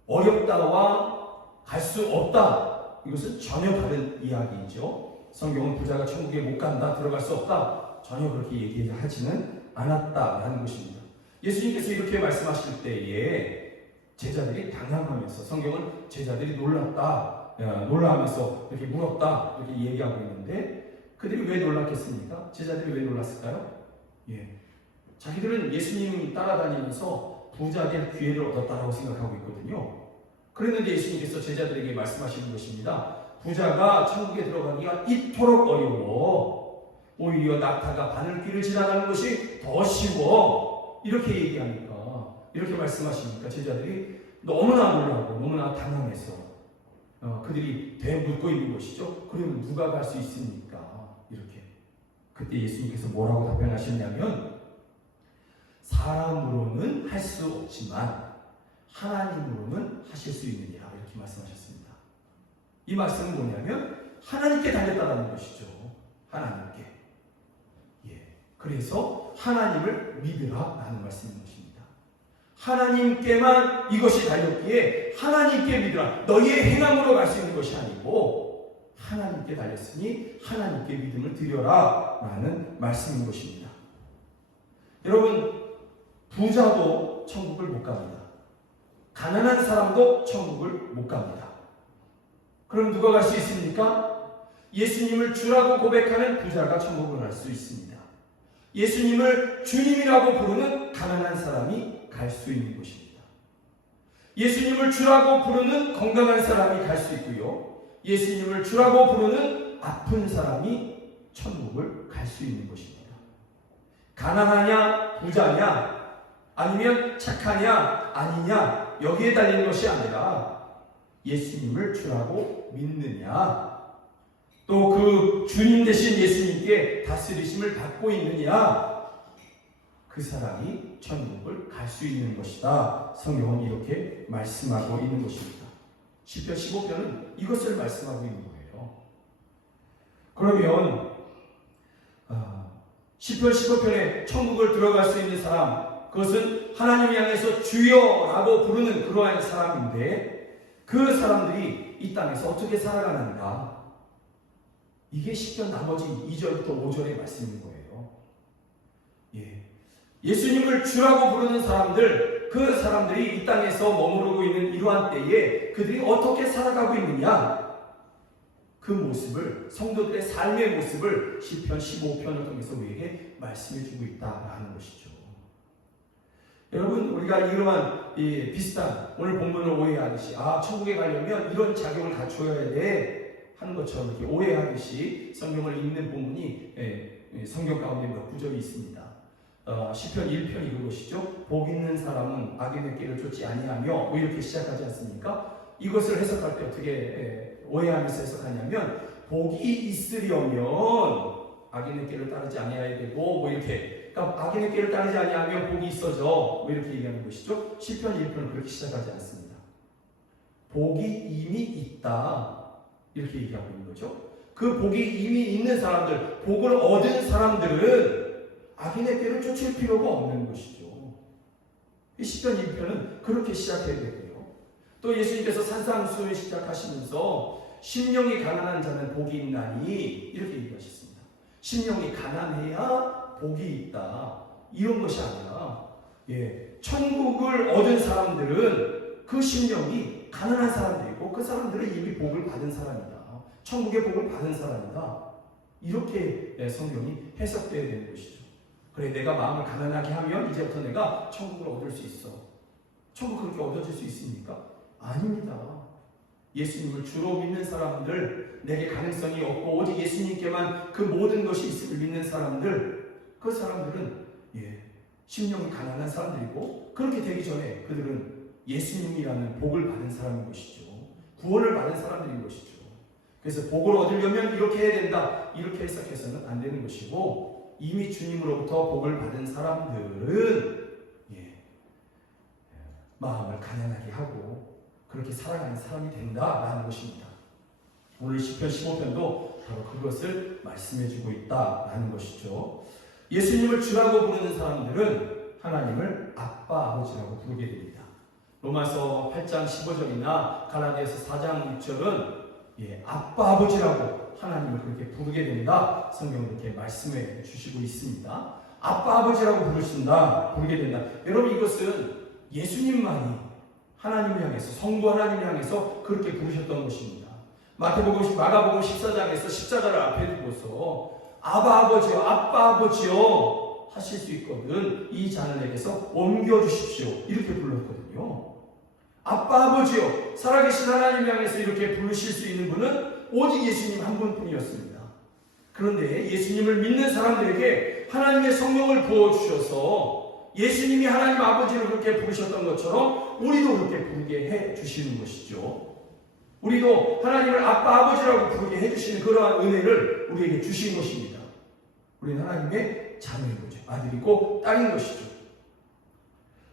어렵다와 갈 수 없다, 이것은 전혀 다른 이야기이죠. 성경은 부자가 천국에 못 간다, 들어갈 수 없다, 전혀 그렇게 얘기하지는 않았다라는 것입니다. 예수님께서 이렇게 말씀하실 때에 제자들이 당황하면서, 성경은 제자들이 놀라하면서 이렇게 물었다 이렇게 얘기하고 있는데, 그들이 왜 놀랐겠습니까? 제자들이 왜 놀랐을까요? 자기들은 예수님 따라다니면서 부자 될 기회를 얻었다라고 생각하고 있거든요. 그랬는데 예수님께서 제자들에게 말씀하시는 것입니다. 부자가 천국에 들어가기가 이토록 어려워, 오히려 낙타가 바늘귀를 지나가는 것이 더 쉬워, 이렇게 얘기하니까, 이렇게 말씀하시니까 제자들이 너무나 놀라고 너무나 당황해서 그들이 되묻고 있는 것이죠. 그러면 누가 갈 수 있습니까? 이렇게. 그때 예수님께서 뭐라고 답변하셨냐면 사람으로는 할 수 없지만 하나님으로는 하실 수 있느니라 이렇게 말씀하셨습니다. 이 말씀은 뭐냐면 하나님께 달렸다는 것이죠. 하나님께. 그래서 하나님을 믿으라라는 말씀인 것입니다. 하나님께만 이것이 달렸기에 하나님께 믿으라. 너희의 행함으로 갈 수 있는 것이 아니고 하나님께 달렸으니 하나님께 믿음을 드려라 라는 말씀인 것입니다. 여러분, 부자도 천국을 못 갑니다. 가난한 사람도 천국을 못 갑니다. 그럼 누가 갈 수 있습니까? 예수님을 주라고 고백하는 부자가 천국을 갈 수 있습니다. 예수님을 주님이라고 부르는 가난한 사람이 갈 수 있는 것입니다. 예수님을 주라고 부르는 건강한 사람이 갈 수 있고요. 예수님을 주라고 부르는 아픈 사람이 천국을 갈 수 있는 것입니다. 가난하냐 부자냐 아니면 착하냐 아니냐 여기에 달린 것이 아니라 예수님을 주라고 믿느냐, 또 그 주님 되신 예수님께 다스리심을 받고 있느냐, 그 사람이 천국을 갈 수 있는 것이다. 성경은 이렇게 말씀하고 있는 것입니다. 시편 15편은 이것을 말씀하고 있는 거예요. 그러면 시편 15편에 천국을 들어갈 수 있는 사람, 그것은 하나님 향해서 주여라고 부르는 그러한 사람인데, 그 사람들이 이 땅에서 어떻게 살아가는가, 이게 시편 나머지 2절부터 5절의 말씀인 거예요. 예수님을 주라고 부르는 사람들, 그 사람들이 이 땅에서 머무르고 있는 이러한 때에 그들이 어떻게 살아가고 있느냐, 그 모습을, 성도들의 삶의 모습을 시편 15편을 통해서 우리에게 말씀해주고 있다라는 것이죠. 여러분, 우리가 이러한 비슷한 오늘 본문을 오해하듯이 천국에 가려면 이런 자격을 갖춰야 돼 하는 것처럼 이렇게 오해하듯이 성경을 읽는 본문이 성경 가운데 몇 구절이 있습니다. 시편 1편 이것이죠. 복 있는 사람은 악인의 길을 쫓지 아니하며, 뭐 이렇게 시작하지 않습니까? 이것을 해석할 때 어떻게 오해하면서 해석하냐면, 복이 있으려면 악인의 길을 따르지 아니해야 되고, 뭐 이렇게, 그러니까 악인의 길을 따르지 아니하면 복이 있어져, 뭐 이렇게 얘기하는 것이죠. 시편 1편은 그렇게 시작하지 않습니다. 복이 이미 있다, 이렇게 얘기하고 있는 거죠. 그 복이 이미 있는 사람들, 복을 얻은 사람들은 악인의 길을 쫓을 필요가 없는 것이죠. 이 시편 1편은 그렇게 시작해야 되고요. 또 예수님께서 산상수훈을 시작하시면서 심령이 가난한 자는 복이 있나니 이렇게 얘기하셨습니다. 심령이 가난해야 복이 있다. 이런 것이 아니라 천국을 얻은 사람들은 그 심령이 가난한 사람들이고 그 사람들은 이미 복을 받은 사람이다. 천국의 복을 받은 사람이다. 이렇게 성경이 해석되어야 되는 것이죠. 그래, 내가 마음을 가난하게 하면 이제부터 내가 천국을 얻을 수 있어. 천국 그렇게 얻어질 수 있습니까? 아닙니다. 예수님을 주로 믿는 사람들, 내게 가능성이 없고 오직 예수님께만 그 모든 것이 있음을 믿는 사람들, 그 사람들은 심령이 가난한 사람들이고, 그렇게 되기 전에 그들은 예수님이라는 복을 받은 사람인 것이죠. 구원을 받은 사람들인 것이죠. 그래서 복을 얻으려면 이렇게 해야 된다, 이렇게 해석해서는 안 되는 것이고, 이미 주님으로부터 복을 받은 사람들은 마음을 가난하게 하고 그렇게 살아가는 사람이 된다라는 것입니다. 오늘 시편 15편도 바로 그것을 말씀해주고 있다라는 것이죠. 예수님을 주라고 부르는 사람들은 하나님을 아빠, 아버지라고 부르게 됩니다. 로마서 8장 15절이나 갈라디아서 4장 6절은 아빠, 아버지라고 하나님을 그렇게 부르게 된다. 성경은 이렇게 말씀해 주시고 있습니다. 아빠, 아버지라고 부르게 된다. 여러분, 이것은 예수님만이 하나님을 향해서, 성부 하나님을 향해서 그렇게 부르셨던 것입니다. 마가복음 14장에서 십자가를 앞에 두고서 아바 아버지요, 아빠 아버지요 하실 수 있거든 이 자녀에게서 옮겨주십시오, 이렇게 불렀거든요. 아빠 아버지요, 살아계신 하나님 향해서 이렇게 부르실 수 있는 분은 오직 예수님 한 분뿐이었습니다. 그런데 예수님을 믿는 사람들에게 하나님의 성령을 부어주셔서 예수님이 하나님 아버지를 그렇게 부르셨던 것처럼 우리도 그렇게 부르게 해주시는 것이죠. 우리도 하나님을 아빠 아버지라고 부르게 해주시는 그러한 은혜를 우리에게 주신 것입니다. 우리는 하나님의 자녀인 거죠. 아들이고 딸인 것이죠.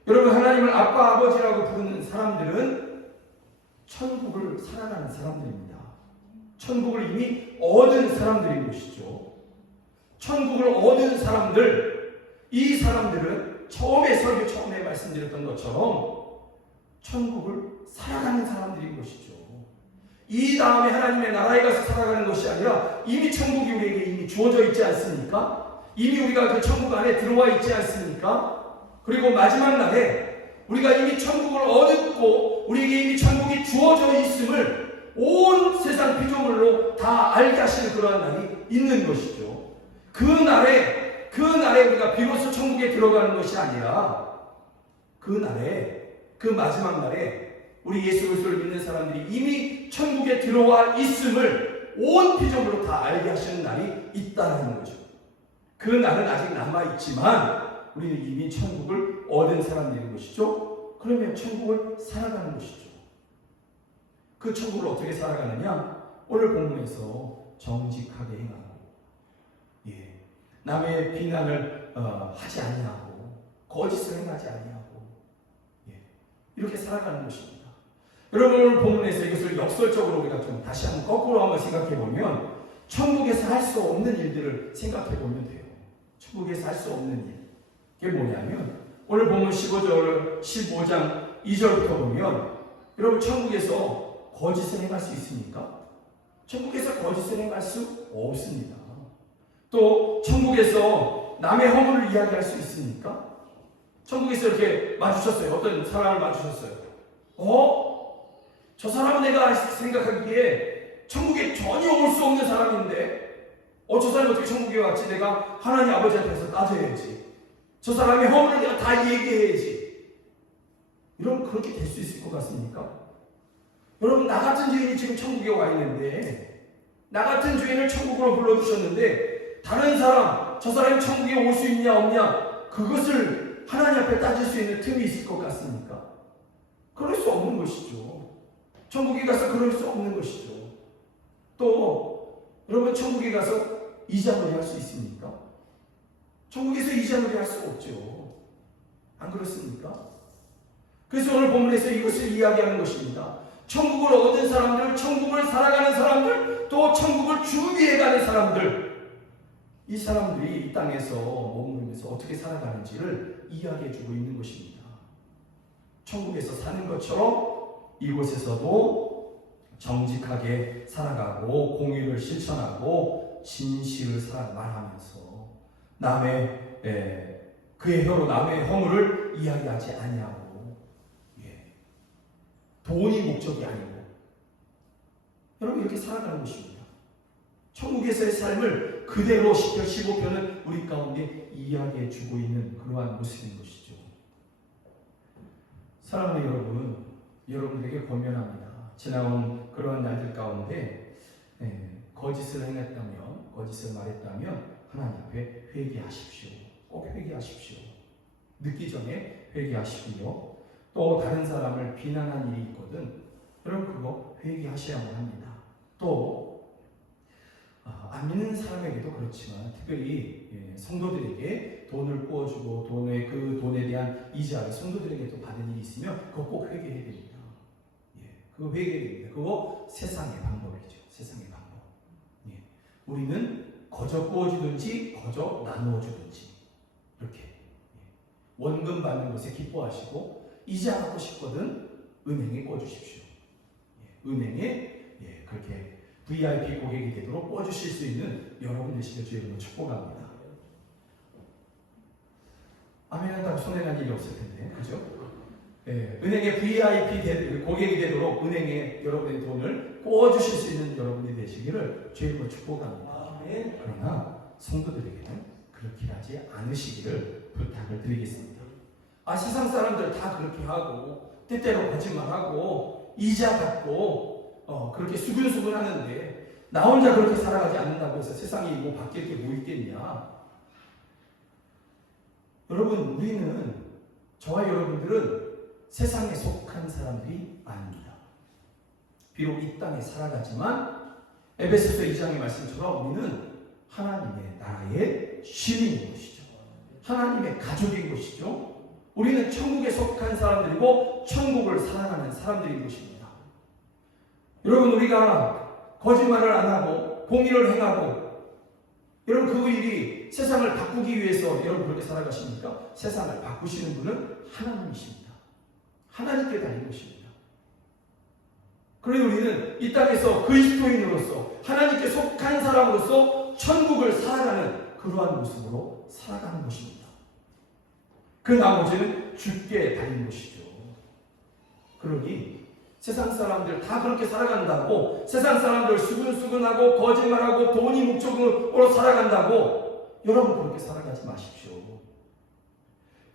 여러분, 하나님을 아빠 아버지라고 부르는 사람들은 천국을 살아가는 사람들입니다. 천국을 이미 얻은 사람들인 것이죠. 천국을 얻은 사람들, 이 사람들은 설교 처음에 말씀드렸던 것처럼 천국을 살아가는 사람들인 것이죠. 이 다음에 하나님의 나라에 가서 살아가는 것이 아니라 이미 천국이 우리에게 이미 주어져 있지 않습니까? 이미 우리가 그 천국 안에 들어와 있지 않습니까? 그리고 마지막 날에 우리가 이미 천국을 얻었고 우리에게 이미 천국이 주어져 있음을 온 세상 피조물로 다 알게 하시는 그러한 날이 있는 것이죠. 그 날에 우리가 비로소 천국에 들어가는 것이 아니라 그 마지막 날에 우리 예수 그리스도를 믿는 사람들이 이미 천국에 들어와 있음을 온 피조물로 다 알게 하시는 날이 있다는 거죠. 그 날은 아직 남아있지만 우리는 이미 천국을 얻은 사람들인 것이죠. 그러면 천국을 살아가는 것이죠. 그 천국을 어떻게 살아가느냐? 오늘 본문에서 정직하게 행하고 남의 비난을 하지 아니하고 거짓을 행하지 아니하고 이렇게 살아가는 것입니다. 여러분, 오늘 본문에서 이것을 역설적으로 우리가 좀 다시 한번 거꾸로 한번 생각해 보면 천국에서 할 수 없는 일들을 생각해 보면 돼요. 천국에서 할 수 없는 일. 그게 뭐냐면 오늘 본문 15장 2절부터 보면 여러분, 천국에서 거짓을 행할 수 있습니까? 천국에서 거짓을 행할 수 없습니다. 또 천국에서 남의 허물을 이야기할 수 있습니까? 천국에서 이렇게 마주쳤어요. 어떤 사람을 마주쳤어요. 저 사람은 내가 생각하기에 천국에 전혀 올 수 없는 사람인데 저 사람이 어떻게 천국에 왔지? 내가 하나님 아버지 앞에서 따져야지. 저 사람의 허물을 내가 다 얘기해야지. 이러면 그렇게 될 수 있을 것 같습니까? 여러분, 나 같은 죄인이 지금 천국에 와 있는데 나 같은 죄인을 천국으로 불러주셨는데 다른 사람, 저 사람이 천국에 올 수 있냐 없냐, 그것을 하나님 앞에 따질 수 있는 틈이 있을 것 같습니까? 그럴 수 없는 것이죠. 천국에 가서 그럴 수 없는 것이죠. 또 여러분, 천국에 가서 이자놀이 할 수 있습니까? 천국에서 이자놀이 할 수 없죠. 안 그렇습니까? 그래서 오늘 본문에서 이것을 이야기하는 것입니다. 천국을 얻은 사람들, 천국을 살아가는 사람들, 또 천국을 준비해가는 사람들, 이 사람들이 이 땅에서 머무르면서 어떻게 살아가는지를 이야기해주고 있는 것입니다. 천국에서 사는 것처럼 이곳에서도 정직하게 살아가고 공의를 실천하고 진실을 말하면서 그의 혀로 남의 허물을 이야기하지 아니하고, 돈이 목적이 아니고, 여러분 이렇게 살아가는 것입니다. 천국에서의 삶을 그대로 10편 15편은 우리 가운데 이야기해 주고 있는 그러한 모습인 것이죠. 사랑하는 여러분, 여러분에게 권면합니다. 지나온 그러한 날들 가운데 거짓을 행했다면, 거짓을 말했다면 하나님 앞에 회개하십시오. 꼭 회개하십시오. 늦기 전에 회개하시고요. 또 다른 사람을 비난한 일이 있거든 여러분 그거 회개하셔야만 합니다. 또 안 믿는 사람에게도 그렇지만 특별히 성도들에게 돈을 꾸어주고 그 돈에 대한 이자를 성도들에게도 받은 일이 있으면 그거 꼭 회개해야 됩니다. 그거 회개해야 됩니다. 그거 세상의 방법이죠. 세상의 방법. 우리는 거저 꾸어주든지 거저 나누어주든지 이렇게 원금 받는 것에 기뻐하시고 이자 받고 싶거든 은행에 꿔주십시오. 은행에 그렇게 VIP 고객이 되도록 꿔주실 수 있는 여러분 되시길 주의 이름으로 축복합니다. 아멘 한다고 손해난 일이 없을 텐데, 그죠? 은행에 VIP 고객이 되도록 은행에 여러분의 돈을 꿔주실 수 있는 여러분이 되시기를 주의 이름으로 축복합니다. 그러나 성도들에게는 그렇게 하지 않으시기를 부탁을 드리겠습니다. 세상 사람들 다 그렇게 하고 때때로 거짓말하고 이자 받고 그렇게 수근수근 하는데 나 혼자 그렇게 살아가지 않는다고 해서 세상이 뭐 바뀔 게 뭐 있겠냐. 여러분 우리는 저와 여러분들은 세상에 속한 사람들이 아닙니다. 비록 이 땅에 살아가지만 에베소서 2장의 말씀처럼 우리는 하나님의 나라의 시민인 것이죠. 하나님의 가족인 것이죠. 우리는 천국에 속한 사람들이고 천국을 살아가는 사람들인 것입니다. 여러분 우리가 거짓말을 안 하고 공의를 행하고 여러분 그 일이 세상을 바꾸기 위해서 여러분 그렇게 살아가십니까? 세상을 바꾸시는 분은 하나님이십니다. 하나님께 달린 것입니다. 그래서 우리는 이 땅에서 그리스도인으로서 하나님께 속한 사람으로서 천국을 살아가는 그러한 모습으로 살아가는 것입니다. 그 나머지는 주께 달린 것이죠. 그러니 세상 사람들 다 그렇게 살아간다고, 세상 사람들 수근수근하고 거짓말하고 돈이 목적으로 살아간다고 여러분 그렇게 살아가지 마십시오.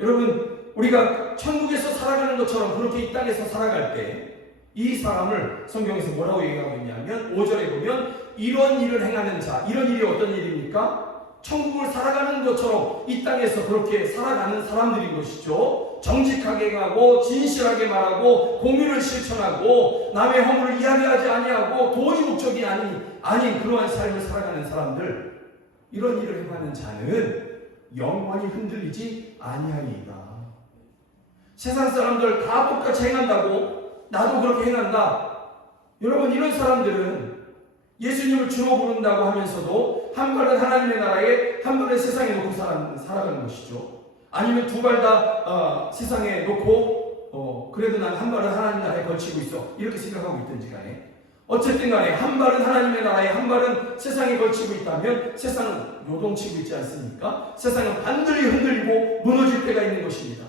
여러분 우리가 천국에서 살아가는 것처럼 그렇게 이 땅에서 살아갈 때 이 사람을 성경에서 뭐라고 얘기하고 있냐면 5절에 보면 이런 일을 행하는 자, 이런 일이 어떤 일입니까? 천국을 살아가는 것처럼 이 땅에서 그렇게 살아가는 사람들인 것이죠. 정직하게 행하고 진실하게 말하고 공의를 실천하고 남의 허물을 이야기하지 아니하고 돈이 목적이 아닌 그러한 삶을 살아가는 사람들, 이런 일을 행하는 자는 영원히 흔들리지 아니하리이다. 세상 사람들 다 똑같이 행한다고 나도 그렇게 행한다. 여러분 이런 사람들은 예수님을 주로 부른다고 하면서도 한 발은 하나님의 나라에 한 발은 세상에 놓고 살아가는 것이죠. 아니면 두 발 다 세상에 놓고 그래도 난 한 발은 하나님 나라에 걸치고 있어 이렇게 생각하고 있든지 간에 어쨌든 간에 한 발은 하나님의 나라에 한 발은 세상에 걸치고 있다면 세상은 요동치고 있지 않습니까? 세상은 반드시 흔들리고 무너질 때가 있는 것입니다.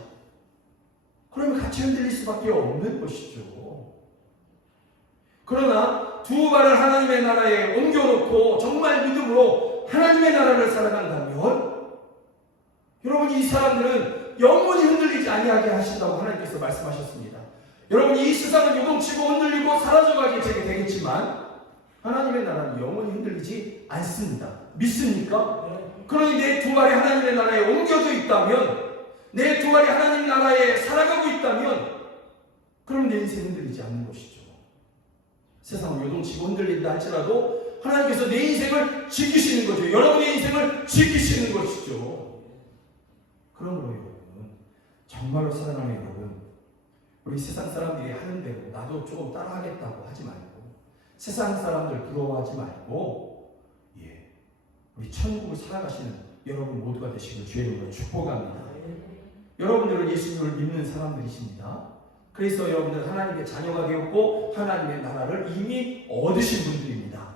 그러면 같이 흔들릴 수밖에 없는 것이죠. 그러나 두 발을 하나님의 나라에 옮겨놓고 정말 믿음으로 하나님의 나라를 살아간다면 여러분 이 사람들은 영원히 흔들리지 아니하게 하신다고 하나님께서 말씀하셨습니다. 여러분 이 세상은 요동치고 흔들리고 사라져가게 되겠지만 하나님의 나라는 영원히 흔들리지 않습니다. 믿습니까? 그러니 내 두 발이 하나님의 나라에 옮겨져 있다면 내 두 발이 하나님 나라에 살아가고 있다면 그럼 내 인생이 흔들리지 않는 것이죠. 세상은 요동치고 흔들린다 할지라도 하나님께서 내 인생을 지키시는 거죠. 여러분의 인생을 지키시는 것이죠. 그러므로 여러분 정말로 사랑하는 여러분, 우리 세상 사람들이 하는 대로 나도 조금 따라하겠다고 하지 말고 세상 사람들 부러워하지 말고 우리 천국을 살아가시는 여러분 모두가 되시길 주의 이름으로 축복합니다. 여러분들은 예수님을 믿는 사람들이십니다. 그래서 여러분들 하나님의 자녀가 되었고 하나님의 나라를 이미 얻으신 분들입니다.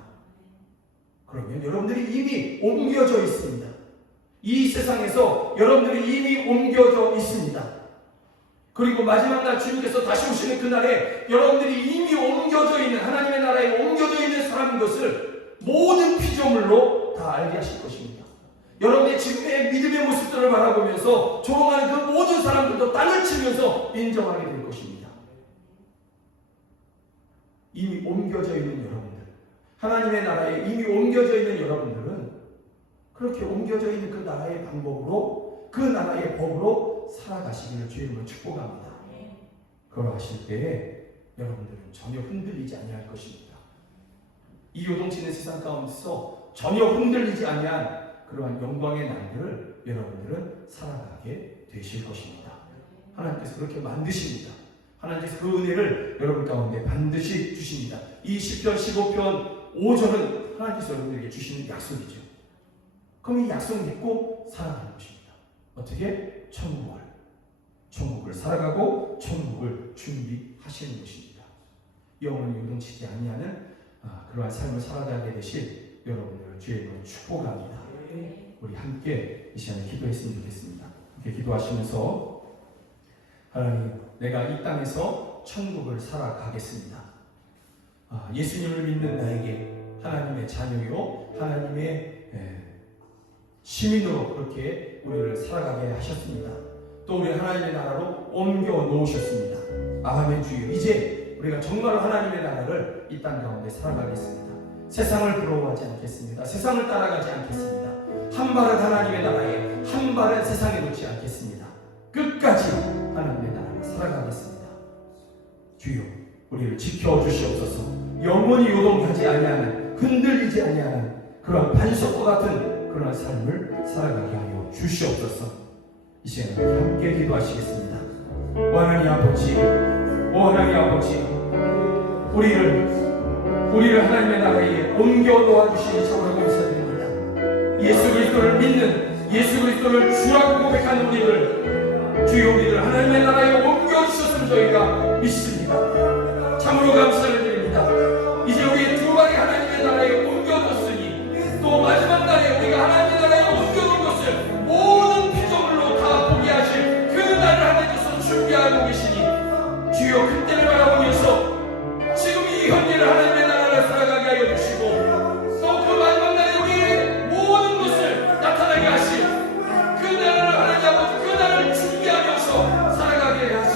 그러나 그러면 여러분들이 이미 옮겨져 있습니다. 이 세상에서 여러분들이 이미 옮겨져 있습니다. 그리고 마지막 날 주님께서 다시 오시는 그날에 여러분들이 이미 옮겨져 있는, 하나님의 나라에 옮겨져 있는 사람인 것을 모든 피조물로 다 알게 하실 것입니다. 여러분의 지금의 믿음의 모습들을 바라보면서 조롱하는 그 모든 사람들도 땅을 치면서 인정하게 될 것입니다. 이미 옮겨져 있는 여러분들, 하나님의 나라에 이미 옮겨져 있는 여러분들은 그렇게 옮겨져 있는 그 나라의 방법으로, 그 나라의 법으로 살아가시기를 주님으로 축복합니다. 그걸 하실 때에 여러분들은 전혀 흔들리지 아니할 것입니다. 이 요동치는 세상 가운데서 전혀 흔들리지 아니한 그러한 영광의 날들을 여러분들은 살아가게 되실 것입니다. 하나님께서 그렇게 만드십니다. 하나님께서 그 은혜를 여러분 가운데 반드시 주십니다. 이 시편 15편 5절은 하나님께서 여러분들에게 주시는 약속이죠. 그럼 이 약속 믿고 살아가는 것입니다. 어떻게? 천국을 살아가고 천국을 준비하시는 것입니다. 영원히 요동치지 아니하는 그러한 삶을 살아가게 되실 여러분들을 주의 이름으로 축복합니다. 우리 함께 이 시간에 기도했으면 좋겠습니다. 함께 기도하시면서 하나님, 내가 이 땅에서 천국을 살아가겠습니다. 예수님을 믿는 나에게 하나님의 자녀요, 하나님의 시민으로 그렇게 우리를 살아가게 하셨습니다. 또 우리 하나님의 나라로 옮겨 놓으셨습니다. 아멘. 주여, 이제 우리가 정말로 하나님의 나라를 이 땅 가운데 살아가겠습니다. 세상을 부러워하지 않겠습니다. 세상을 따라가지 않겠습니다. 한 발은 하나님의 나라에, 한 발은 세상에 놓지 않겠습니다. 끝까지 하나님의 나라를 살아가겠습니다. 주여, 우리를 지켜주시옵소서. 영원히 요동하지 아니하는, 흔들리지 아니하는 그러한 반석과 같은 그러한 삶을 살아가게 하여 주시옵소서. 이 시간에 함께 기도하시겠습니다. 오 하나님 아버지, 오 하나님 아버지, 우리를 하나님의 나라에 옮겨 놓아주시니 참으로 감사드립니다. 예수 그리스도를 믿는, 예수 그리스도를 주라고 고백하는 주여, 우리를 하나님의 나라에 옮겨주셨으면 저희가 믿습니다. 참으로 감사를 드립니다. 이제 우리의 두 발이 하나님의 나라에 옮겨졌으니 또 마지막 날에 우리가 하나님의 나라에 옮겨놓은 것을 모든 피조물로 다 보게 하실 그 날을 하나님께서 준비하고 계시니 주여, 그때를 바라보면서 지금 이 현재를 하나님의 나라를 살아가게 하여 주시고 또 그 마지막 날에 우리의 모든 것을 나타나게 하실 그 날을 하나님 아버지, 그 날을 준비하면서 살아가게 하실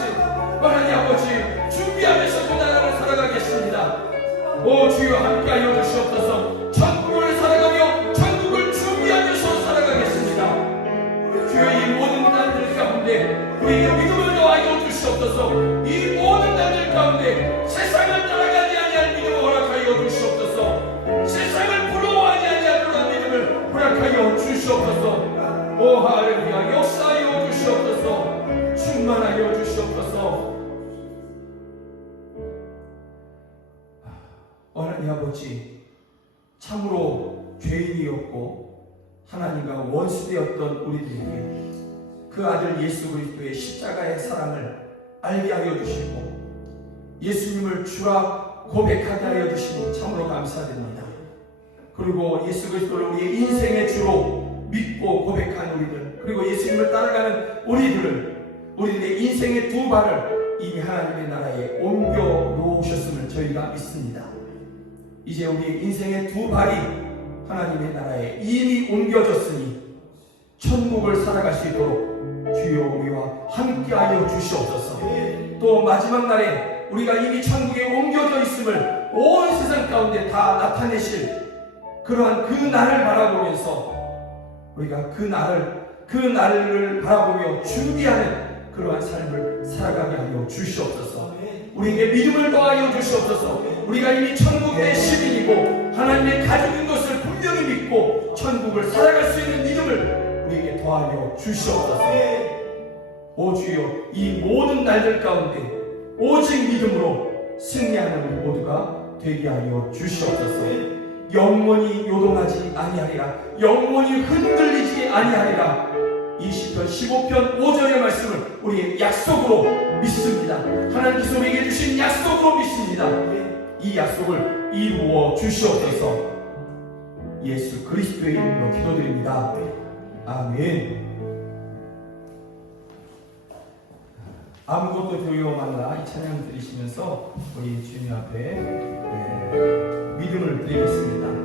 하나님 아버지, 준비하면서 그 나라를 살아가겠습니다. 오 주여, 함께하여 주시옵소서. 천국을 살아가며 천국을 준비하면서 살아가겠습니다. 주여, 이 모든 날들 가운데 우리의 믿음을 더하여 주시옵소서. 이 모든 날들 가운데 세상을 따라가지 아니한 믿음을 허락하여 주시옵소서. 세상을 부러워하지 아니한 그런 믿음을 허락하여 주시옵소서. 오 할렐루야, 역사하여 주시옵소서. 충만하여 주시옵소서. 하나님 아버지, 참으로 죄인이었고 하나님과 원수되었던 우리들에게 그 아들 예수 그리스도의 십자가의 사랑을 알게 하여 주시고 예수님을 주라 고백하게 하여 주시니 참으로 감사드립니다. 그리고 예수 그리스도를 우리의 인생의 주로 믿고 고백한 우리들, 그리고 예수님을 따라가는 우리들의 인생의 두 발을 이미 하나님의 나라에 옮겨 놓으셨음을 저희가 믿습니다. 이제 우리 인생의 두 발이 하나님의 나라에 이미 옮겨졌으니 천국을 살아갈 수 있도록 주여 우리와 함께하여 주시옵소서. 또 마지막 날에 우리가 이미 천국에 옮겨져 있음을 온 세상 가운데 다 나타내실 그러한 그 날을 바라보면서 우리가 그 날을 바라보며 준비하는 그러한 삶을 살아가게 하여 주시옵소서. 우리에게 믿음을 더하여 주시옵소서. 우리가 이미 천국의 시민이고 하나님의 가족인 것을 분명히 믿고 천국을 살아갈 수 있는 믿음을 우리에게 더하여 주시옵소서. 오 주여, 이 모든 날들 가운데 오직 믿음으로 승리하는 우리 모두가 되게 하여 주시옵소서. 영원히 요동하지 아니하리라, 영원히 흔들리지 아니하리라. 이 시편 15편 5절의 말씀을 우리의 약속으로 믿습니다. 하나님께서 우리에게 주신 약속으로 믿습니다. 이 약속을 이루어 주시옵소서. 예수 그리스도의 이름으로 기도드립니다. 아멘. 아무것도 두려워 말라 이 찬양 들으시면서 우리 주님 앞에 믿음을 드리겠습니다.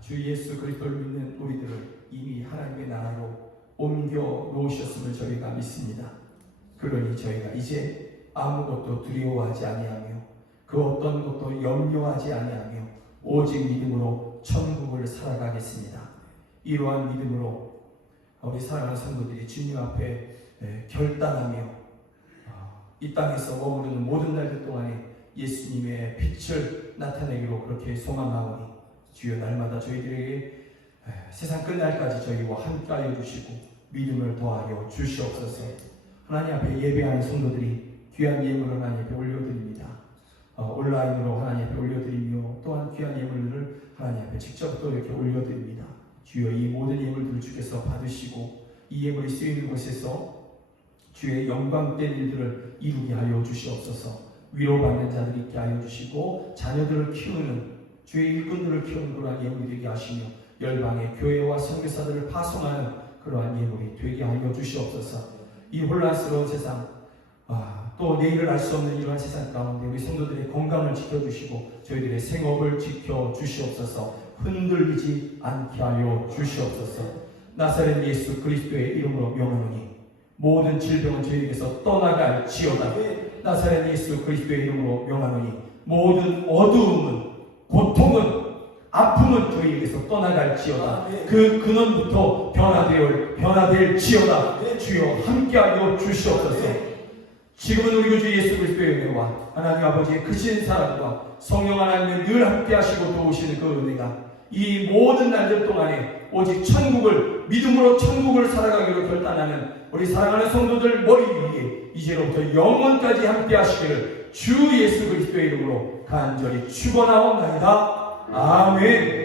주 예수 그리스도를 믿는 우리들을 이미 하나님의 나라로 옮겨 놓으셨음을 저희가 믿습니다. 그러니 저희가 이제 아무것도 두려워하지 아니하며 그 어떤 것도 염려하지 아니하며 오직 믿음으로 천국을 살아가겠습니다. 이러한 믿음으로 우리 사랑하는 성도들이 주님 앞에 결단하며 이 땅에서 머무르는 모든 날들 동안에 예수님의 빛을 나타내기로 그렇게 소망하오니 주여 날마다 저희들에게 세상 끝날까지 저희와 함께하여 주시고 믿음을 더하여 주시옵소서. 하나님 앞에 예배하는 성도들이 귀한 예물을 하나님 앞에 올려드립니다. 온라인으로 하나님 앞에 올려드리며 또한 귀한 예물들을 하나님 앞에 직접 또 이렇게 올려드립니다. 주여 이 모든 예물들을 주께서 받으시고 이 예물이 쓰이는 곳에서 주의 영광된 일들을 이루게 하여 주시옵소서. 위로받는 자들이 있게 하여 주시고 자녀들을 키우는 주의 일꾼들을 키우는 그러한 예물이 되게 하시며 열방의 교회와 선교사들을 파송하는 그러한 예물이 되게 하여 주시옵소서. 이 혼란스러운 세상 또 내일을 알 수 없는 이러한 세상 가운데 우리 성도들의 건강을 지켜주시고 저희들의 생업을 지켜주시옵소서. 흔들리지 않게 하여 주시옵소서. 나사렛 예수 그리스도의 이름으로 명하노니 모든 질병은 저희에게서 떠나갈지어다. 나사렛 예수 그리스도의 이름으로 명하노니 모든 어두움은 고통은 아픔은 저희에게서 떠나갈지어다. 그 근원부터 변화될지어다. 주여 함께하여 주시옵소서. 지금은 우리 주 예수 그리스도의 은혜와 하나님 아버지의 크신 사랑과 성령 하나님의 늘 함께하시고 도우시는 그 은혜가 이 모든 날들 동안에 오직 천국을 믿음으로 천국을 살아가기로 결단하는 우리 사랑하는 성도들 머리 위에 이제로부터 영원까지 함께하시기를 주 예수 그리스도의 이름으로 간절히 축원하옵나이다. 아멘.